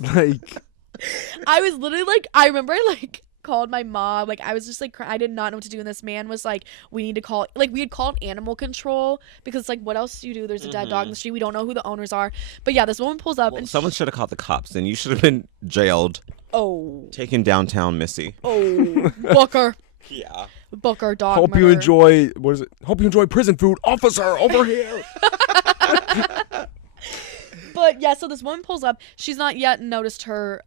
Like, I was literally like, I remember I like called my mom. Like I was just like, I did not know what to do. And this man was like, we need to call, like we had called animal control because like, what else do you do? There's a dead dog in the street. We don't know who the owners are. But yeah, this woman pulls up and Someone should have called the cops, and you should have been jailed, oh, taken downtown, Missy. Booker, Yeah. Booker, dog. hope you murderer. enjoy, what is it? Hope you enjoy prison food. Officer, over here. But yeah, so this woman pulls up. She's not yet noticed her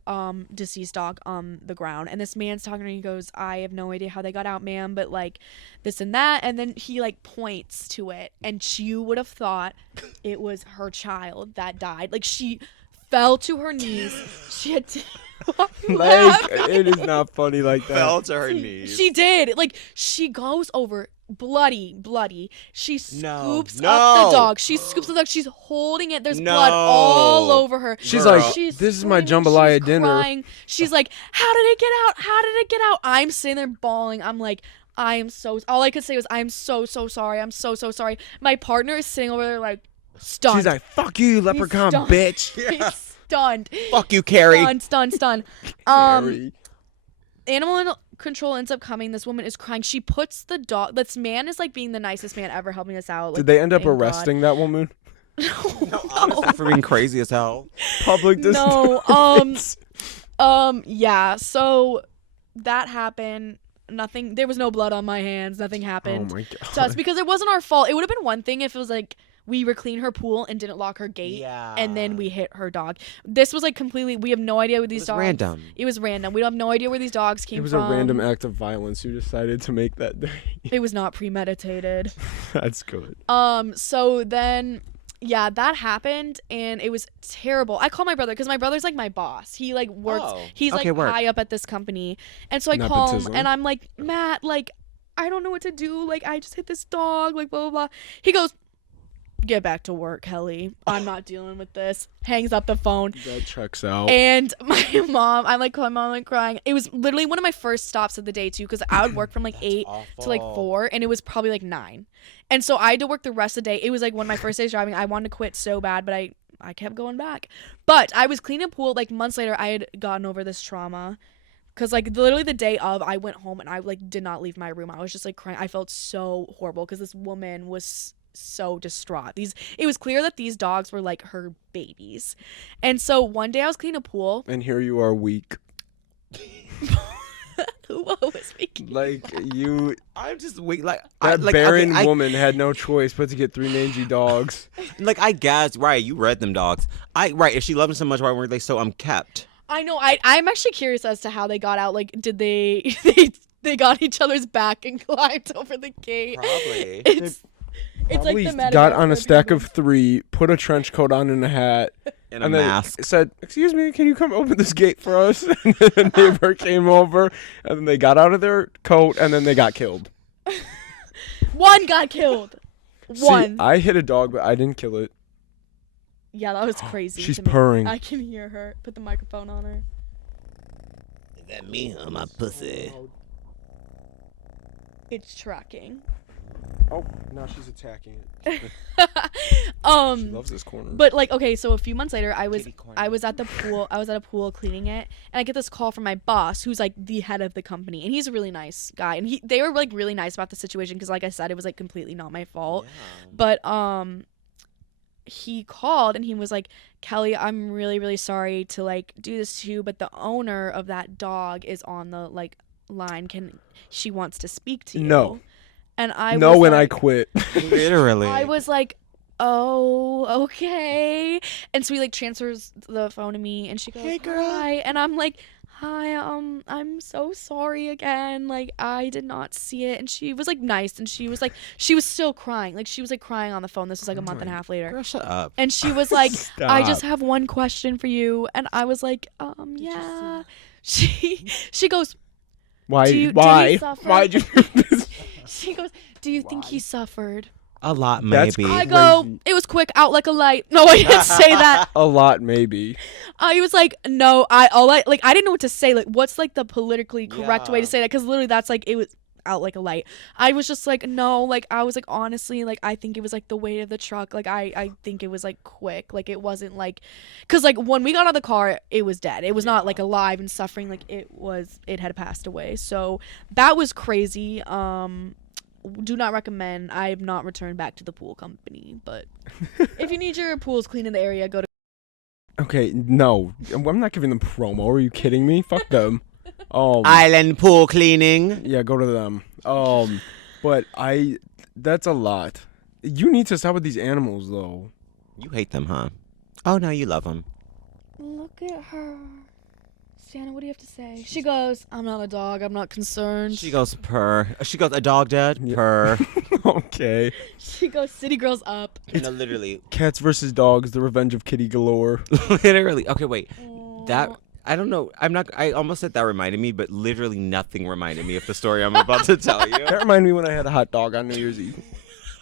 deceased dog on the ground. And this man's talking to her. He goes, I have no idea how they got out, ma'am, but like this and that. And then he like points to it. And you would have thought it was her child that died. Like she fell to her knees. She had to Like, it is not funny like that. Fell to her knees. She did. Like she goes over bloody. She No. scoops No. up the dog. She scoops up the dog. She's holding it. There's blood No. all over her. She's Girl. like, She's this is my screaming, jambalaya she's dinner. crying. She's like, how did it get out? How did it get out? I'm sitting there bawling. I'm like, I am so. All I could say was, I'm so sorry. I'm so sorry. My partner is sitting over there like stunned. She's like, fuck you, leprechaun stunned. bitch. He's stunned. Fuck you, Carrie. Stunned. Carrie. Animal control ends up coming. This woman is crying. She puts the dog. This man is like being the nicest man ever, helping us out. Like, Did they end up thank God. arresting that woman? Honestly, for being crazy as hell. Public No. disturbance. Yeah. So that happened. Nothing. There was no blood on my hands. Nothing Oh happened my to us god. because it wasn't our fault. It would have been one thing if it was like we were cleaning her pool and didn't lock her gate, Yeah. and then we hit her dog. This was like completely. We have no idea where these was dogs. random. It was random. We have no idea where these dogs came It was from. a random act of violence you decided to make that day. It was not premeditated. That's good. So then, yeah, that happened and it was terrible. I called my brother because my brother's like my boss. He like works. Oh, He's okay, like work. high up at this company, and so I call him Nepotism. and I'm like, Matt, like I don't know what to do. Like I just hit this dog. Like blah blah blah. He goes, get back to work, Kelly. I'm not dealing with this. Hangs up the phone. That checks out. And my mom, I'm like calling mom and crying. It was literally one of my first stops of the day too, because I would work from like 8 to like 4, and it was probably like 9. And so I had to work the rest of the day. It was like one of my first days driving. I wanted to quit so bad, but I kept going back. But I was cleaning a pool like months later. I had gotten over this trauma. Cause like literally the day of, I went home and I like did not leave my room. I was just like crying. I felt so horrible because this woman was so distraught. It was clear that these dogs were like her babies. And so one day I was cleaning a pool. And here you are weak. What was making Like you, I'm just weak. Like that like, barren okay, woman had no choice but to get 3 mangy dogs. Like I guess right. You read them dogs. Right. If she loved them so much, why weren't they so kept? I know. I'm actually curious as to how they got out. Like, did they they got each other's back and climbed over the gate? Probably. It's like Probably the got on a Madagascar stack people. of 3, put a trench coat on and a hat, In a and then mask. said, "Excuse me, can you come open this gate for us?" And then a neighbor came over, and then they got out of their coat, and then they got killed. One got killed. One. See, I hit a dog, but I didn't kill it. Yeah, that was crazy. She's to me. purring. I can hear her. Put the microphone on her. Is that me or my pussy? It's tracking. Oh, now she's attacking it. She loves this corner. But like, okay, so a few months later, I was Kitty corner. I was at the pool. I was at a pool cleaning it, and I get this call from my boss, who's like the head of the company, and he's a really nice guy. And they were like really nice about the situation because, like I said, it was like completely not my fault. But he called and he was like, Kelly, I'm really really sorry to like do this to you, but the owner of that dog is on the like line. She wants to speak to you? No. And I no, was when like, I quit. Literally. I was like, oh, okay. And so he like transfers the phone to me, and she goes, Hey, girl. hi. And I'm like, hi, I'm so sorry again. Like, I did not see it. And she was like nice, and she was still crying. Like, she was like crying on the phone. This was like a month and a half later. Girl, shut up. And she was like, I just Stop. have one question for you. And I was like, yeah. She goes, Why? Do you- did why? he suffer? Why'd you do this? she goes, do you think he suffered? A lot, That's maybe. I go, Crazy. it was quick, out like a light. No, I didn't say that. A lot, maybe. I was like, no, I didn't know what to say. Like, what's like the politically correct way to Yeah. say that? Because literally, that's like it was out like a light. I was just like, no, like I was like, honestly, like I think it was like the weight of the truck. Like I think it was like quick. Like it wasn't like, because like when we got out of the car, it was dead. It was not like alive and suffering. Like it had passed away. So that was crazy. Do not recommend. I have not returned back to the pool company, but if you need your pools clean in the area, go to. Okay, no. I'm not giving them promo. Are you kidding me? Fuck them. Island pool cleaning. Yeah, go to them. But that's a lot. You need to stop with these animals, though. You hate them, huh? Oh, no, you love them. Look at her. Sienna, what do you have to say? She goes, I'm not a dog. I'm not concerned. She goes, purr. She goes, a dog dead? Yeah. Purr. Okay. She goes, city girls up. No, literally. Cats versus dogs, the revenge of kitty galore. Literally. Okay, wait. That, I don't know. I almost said that reminded me, but literally nothing reminded me of the story I'm about to tell you. That reminded me when I had a hot dog on New Year's Eve.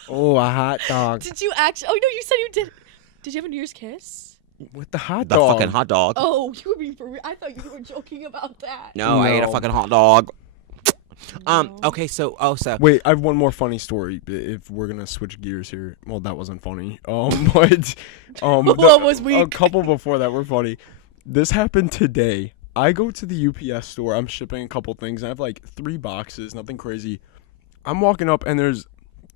Oh, a hot dog. Did you actually? Oh no, you said you did. Did you have a New Year's kiss? With the hot The dog. fucking hot dog. Oh, you were being for real. I thought you were joking about that. No, I ate a No. fucking hot dog. No. Okay, so, Wait, I have one more funny story. If we're gonna switch gears here, well, that wasn't funny. But What was a weak? couple before that were funny. This happened today. I go to the UPS store. I'm shipping a couple things. I have like 3 boxes, nothing crazy. I'm walking up and there's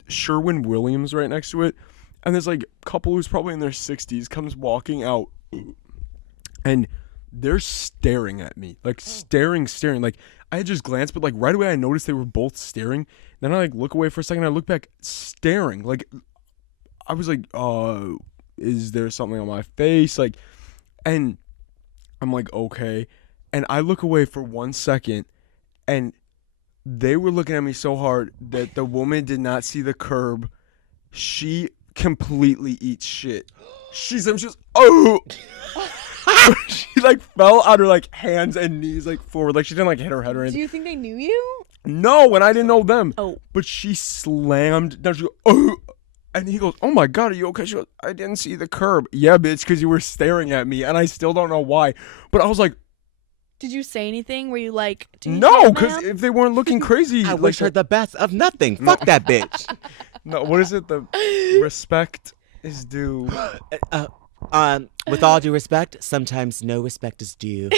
Sherwin-Williams right next to it, and there's like a couple who's probably in their 60s comes walking out, and they're staring at me, like staring. Like I had just glanced, but like right away I noticed they were both staring. Then I like look away for a second. I look back, staring. Like I was like, is there something on my face? Like, and I'm like, okay. And I look away for 1 second, and they were looking at me so hard that the woman did not see the curb. She completely eats shit. She was oh. She like fell on her like hands and knees like forward, like she didn't like hit her head or Do anything. you think they knew you? No, and I didn't know them. Oh. But she slammed down. She goes, oh. And he goes, oh my God, are you okay? She goes, I didn't see the curb. Yeah, bitch, because you were staring at me, and I still don't know why. But I was like, Did you say anything? Were you like, do you no, care, because ma'am? if they weren't looking crazy. I like wish her the best of nothing. Fuck that bitch. No, what is it? The respect is due. With all due respect, sometimes no respect is due.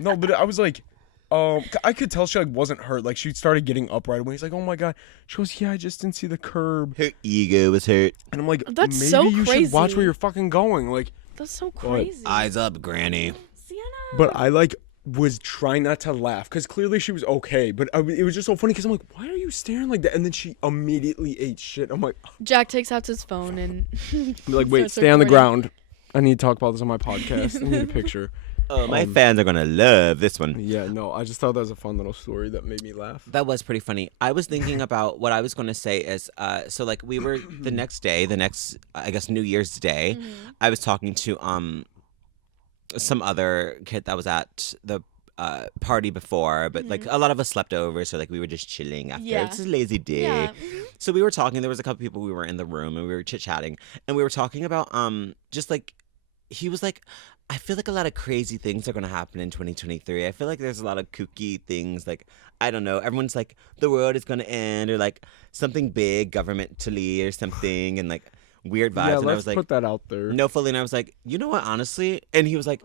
No, but I was like, I could tell she like wasn't hurt. Like she started getting up right away. He's like, oh my God. She goes, yeah, I just didn't see the curb. Her ego was hurt. And I'm like, That's maybe so you should watch crazy. where you're fucking going. Like, That's so crazy. Eyes up, Granny. Sienna. but I like was trying not to laugh because clearly she was okay. But it was just so funny because I'm like, why are you staring like that? And then she immediately ate shit. I'm like, Jack takes out his phone and be like, wait, starts stay on the recording. ground. I need to talk about this on my podcast. I need a picture. Oh, my fans are gonna love this one. Yeah, no, I just thought that was a fun little story that made me laugh. That was pretty funny. I was thinking about what I was going to say is, so like we were the next I guess New Year's Day, I was talking to some other kid that was at the party before, but like a lot of us slept over, so like we were just chilling after. Yeah. It's a lazy day. Yeah. So we were talking. There was a couple people we were in the room, and we were chit chatting, and we were talking about just like he was like, I feel like a lot of crazy things are gonna happen in 2023. I feel like there's a lot of kooky things. Like I don't know. Everyone's like the world is gonna end, or like something big governmentally or something, and like weird vibes. Yeah, And I let's was like, put that out there. no, fully. And I was like, you know what? Honestly, and he was like,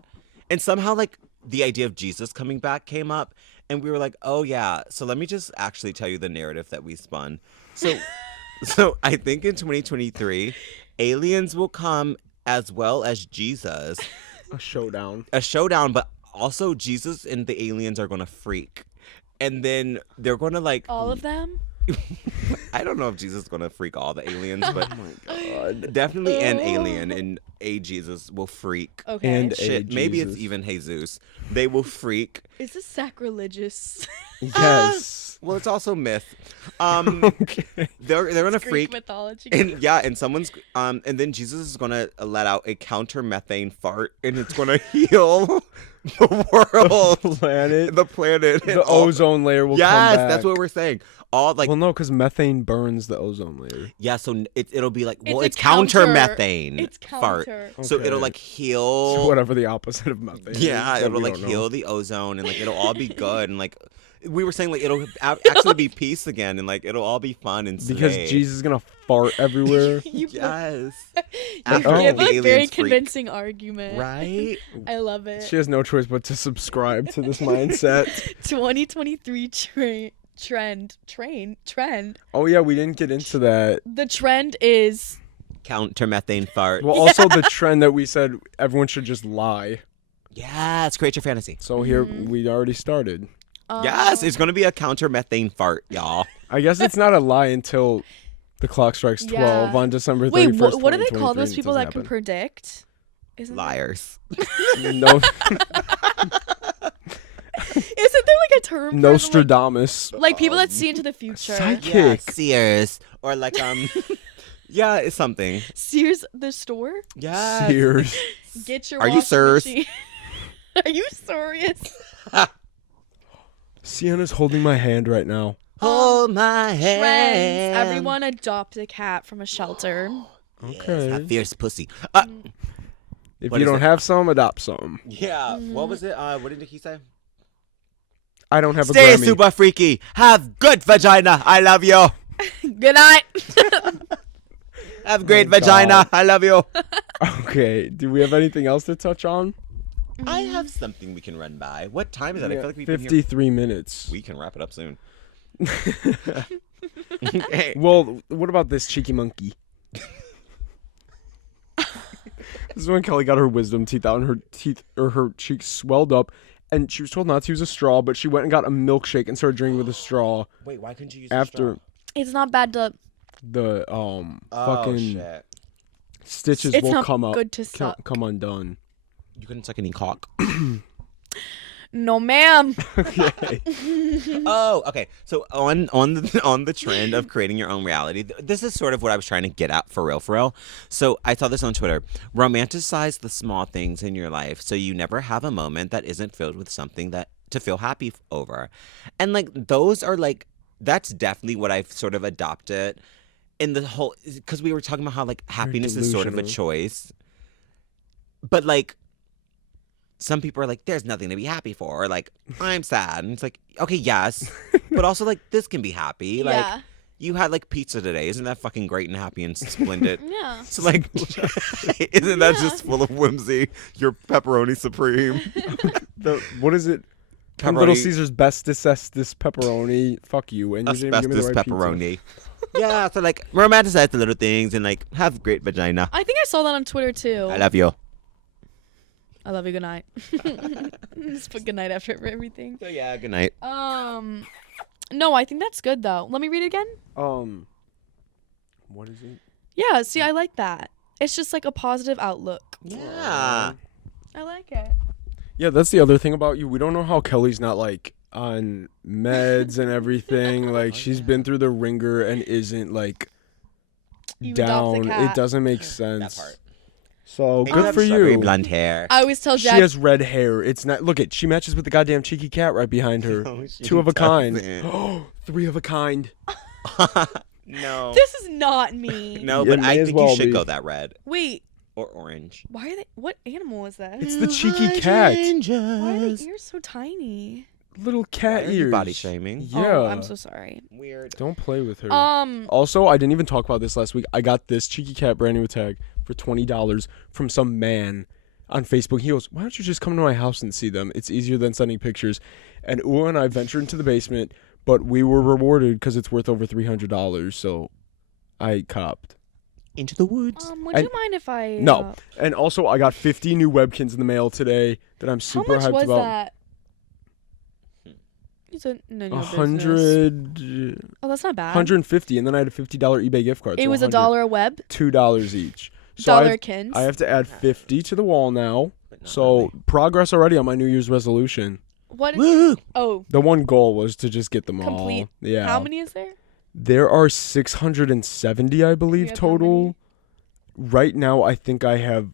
and somehow like the idea of Jesus coming back came up, and we were like, oh yeah. So let me just actually tell you the narrative that we spun. So, so I think in 2023, aliens will come as well as Jesus. A showdown. A showdown, but also Jesus and the aliens are gonna freak, and then they're gonna like all of them. I don't know if Jesus is gonna freak all the aliens, but Oh my God. definitely an alien and a Jesus will freak. Okay. And Shit, maybe it's Jesus. even Jesus. They will freak. Is this sacrilegious? Yes. Well, it's also myth. Okay. They're gonna Greek freak. mythology. And yeah, and someone's and then Jesus is gonna let out a counter methane fart, and it's gonna heal the world, Planet. the planet, and The all- ozone layer will come Yes, back. that's what we're saying. All like Well, no, because methane burns the ozone layer. yeah, so it'll be like well, It's a it's counter counter- methane it's fart, counter. so Okay. it'll like heal. So whatever the opposite of methane. Yeah, is that it'll we like don't know. heal the ozone, and like it'll all be good, and like we were saying, like it'll actually be peace again, and like it'll all be fun and Because slay. Jesus is gonna fart everywhere. You Yes, you After give the a very aliens freak. convincing argument. right. I love it. She has no choice but to subscribe to this mindset. 2023 trend. Oh yeah, we didn't get into that. The trend is Counter methane fart. Well, also the trend that we said everyone should just lie. Yes, create your fantasy. So here we already started. Yes, it's gonna be a counter methane fart, y'all. I guess it's not a lie until the clock strikes 12 Yeah. on December 31st. Wait, what do they call 2023, those and it people that doesn't can happen. predict? Isn't Liars. No, Isn't there like a term for Nostradamus. like people that see into the future? Psych- Yeah, Kick. Sears or like yeah, it's something. Sears the store? Yeah. Sears. Get your Are you washing sirs? machine. Are you serious? Sienna's holding my hand right now. Hold my hand. Friends, everyone adopt a cat from a shelter. Okay. That fierce pussy. If What you is don't it? have some, adopt some. Yeah. What was it? What did he say? I don't have Stay a Grammy. super freaky. Have good vagina. I love you. Good night. Have great Oh, vagina. God. I love you. Okay. Do we have anything else to touch on? I have something we can run by. What time is it? I feel like we've been here. 53 minutes. We can wrap it up soon. Well, what about this cheeky monkey? This is when Kelly got her wisdom teeth out and her teeth or her cheeks swelled up, and she was told not to use a straw, but she went and got a milkshake and started drinking with a straw. Wait, why couldn't you use After It's not bad to. the fucking shit. stitches It's will not come up, good to suck. come undone. You couldn't suck any cock. No, ma'am. Okay. Oh, okay. So on the trend of creating your own reality, this is sort of what I was trying to get at for real, for real. So I saw this on Twitter. Romanticize the small things in your life so you never have a moment that isn't filled with something that to feel happy over. And like those are like that's definitely what I've sort of adopted in the whole because we were talking about how like happiness is sort of a delusional. choice. But like some people are like, there's nothing to be happy for, or like, I'm sad. And it's like, okay, yes. But also like this can be happy. Yeah. Like you had like pizza today. Isn't that fucking great and happy and splendid? Yeah. So like isn't that just full of whimsy? Your pepperoni supreme. What is it? From Pepperoni. Little Caesar's bestest estes pepperoni. Fuck you. And you didn't even give me the Asbestos right pepperoni. Yeah, so like romanticize the little things and like have great vagina. I think I saw that on Twitter too. I love you. I love you. Good night. Just put good night after everything. So yeah, good night. No, I think that's good though. Let me read it again. What is it? Yeah, see, I like that. It's just like a positive outlook. Yeah. I like it. Yeah, that's the other thing about you. We don't know how Kelly's not like on meds and everything. Like she's been through the ringer and isn't like You adopt the down. cat. It doesn't make sense. That part. So And good have for strawberry you. blonde hair. I always tell She Jack. has red hair. It's not. Look at. She matches with the goddamn cheeky cat right behind her. No, she Two of a kind. doesn't. 3 of a kind. No. This is not me. No, It but may I as think well you should be. go that red Wait, or orange. why are they? What animal is that? It's the cheeky cat. Why are the ears so tiny? Little cat Why are you ears. body shaming? Yeah. Oh, I'm so sorry. Weird. Don't play with her. Um, Also, I didn't even talk about this last week. I got this cheeky cat brand new tag for $20 from some man on Facebook. He goes, "Why don't you just come to my house and see them? It's easier than sending pictures." And Ua and I ventured into the basement, but we were rewarded because it's worth over $300. So I copped. Into the woods. would And- you mind if I? No. And also, I got 50 new Webkins in the mail today that I'm How super much hyped was about. that? It's a none of your business. 100, Oh, that's not bad. 150, and then I had a $50 eBay gift card. It so was $100. $1 a web. $2 each. So I have, $1 I have to add 50 to the wall now. But not So really. progress already on my New Year's resolution. What? Woo! Oh, The one goal was to just get them all. Complete. Yeah. how many is there? There are 670, I believe, have how total. Right now, I think I have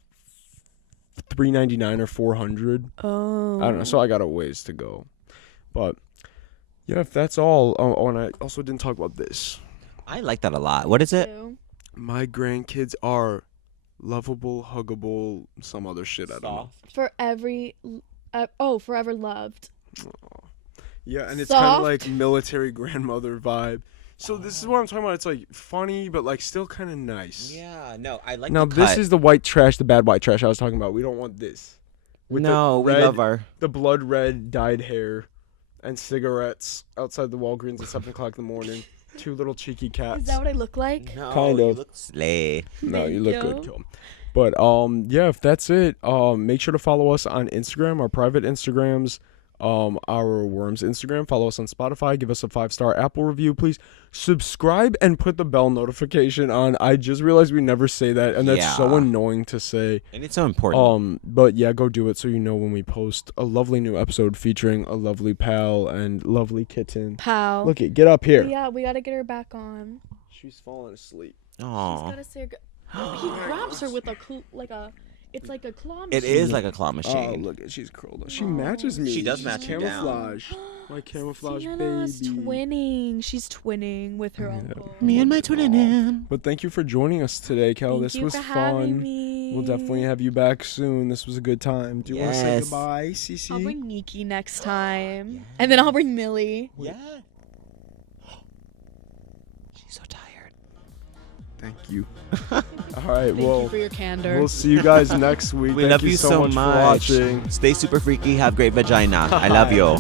399 or 400. Oh. I don't know. So I got a ways to go. But yeah, if that's all. Oh, and I also didn't talk about this. I like that a lot. What is it? My grandkids are lovable, huggable, some other shit. I don't know. For forever loved. Yeah, and it's kind of Soft. like military grandmother vibe. So this is what I'm talking about. It's like funny, but like still kind of nice. Yeah, no, I like Now the this cut. is the white trash, the bad white trash I was talking about. We don't want this. With No, the we red, love our. the blood red dyed hair, and cigarettes outside the Walgreens at 7:00 in the morning. 2 little cheeky cats. Is that what I look like? No, Kind you of. look slay. No, you Thank look good, you. Kill. But yeah, if that's it, make sure to follow us on Instagram, our private Instagrams, our Worms Instagram. Follow us on Spotify. Give us a 5-star Apple review, please. Subscribe and put the bell notification on. I just realized we never say that, and that's so Yeah. annoying to say. And it's so important. But yeah, go do it so you know when we post a lovely new episode featuring a lovely pal and lovely kitten. Pal. Look it, get up here. Yeah, we gotta get her back on. She's falling asleep. She's Aw. gotta say her. He grabs her with a it's like a claw machine. It is like a claw Oh, machine. look at she's curled up. She matches me. She does She's match you down. camouflage. My camouflage Sienna's baby. twinning. She's twinning with her uncle. Me and my twin. But thank you for joining us today, Kel. Thank This you was for having fun. me. We'll definitely have you back soon. This was a good time. Do you want to say Yes. goodbye, Cece? I'll bring Nikki next time, and then I'll bring Millie. Yeah. She's so tired. Thank you. All right, Thank well, you for your candor. we'll see you guys next week. We Thank love you you so much. for watching. Stay super freaky. Have great vagina. I love you.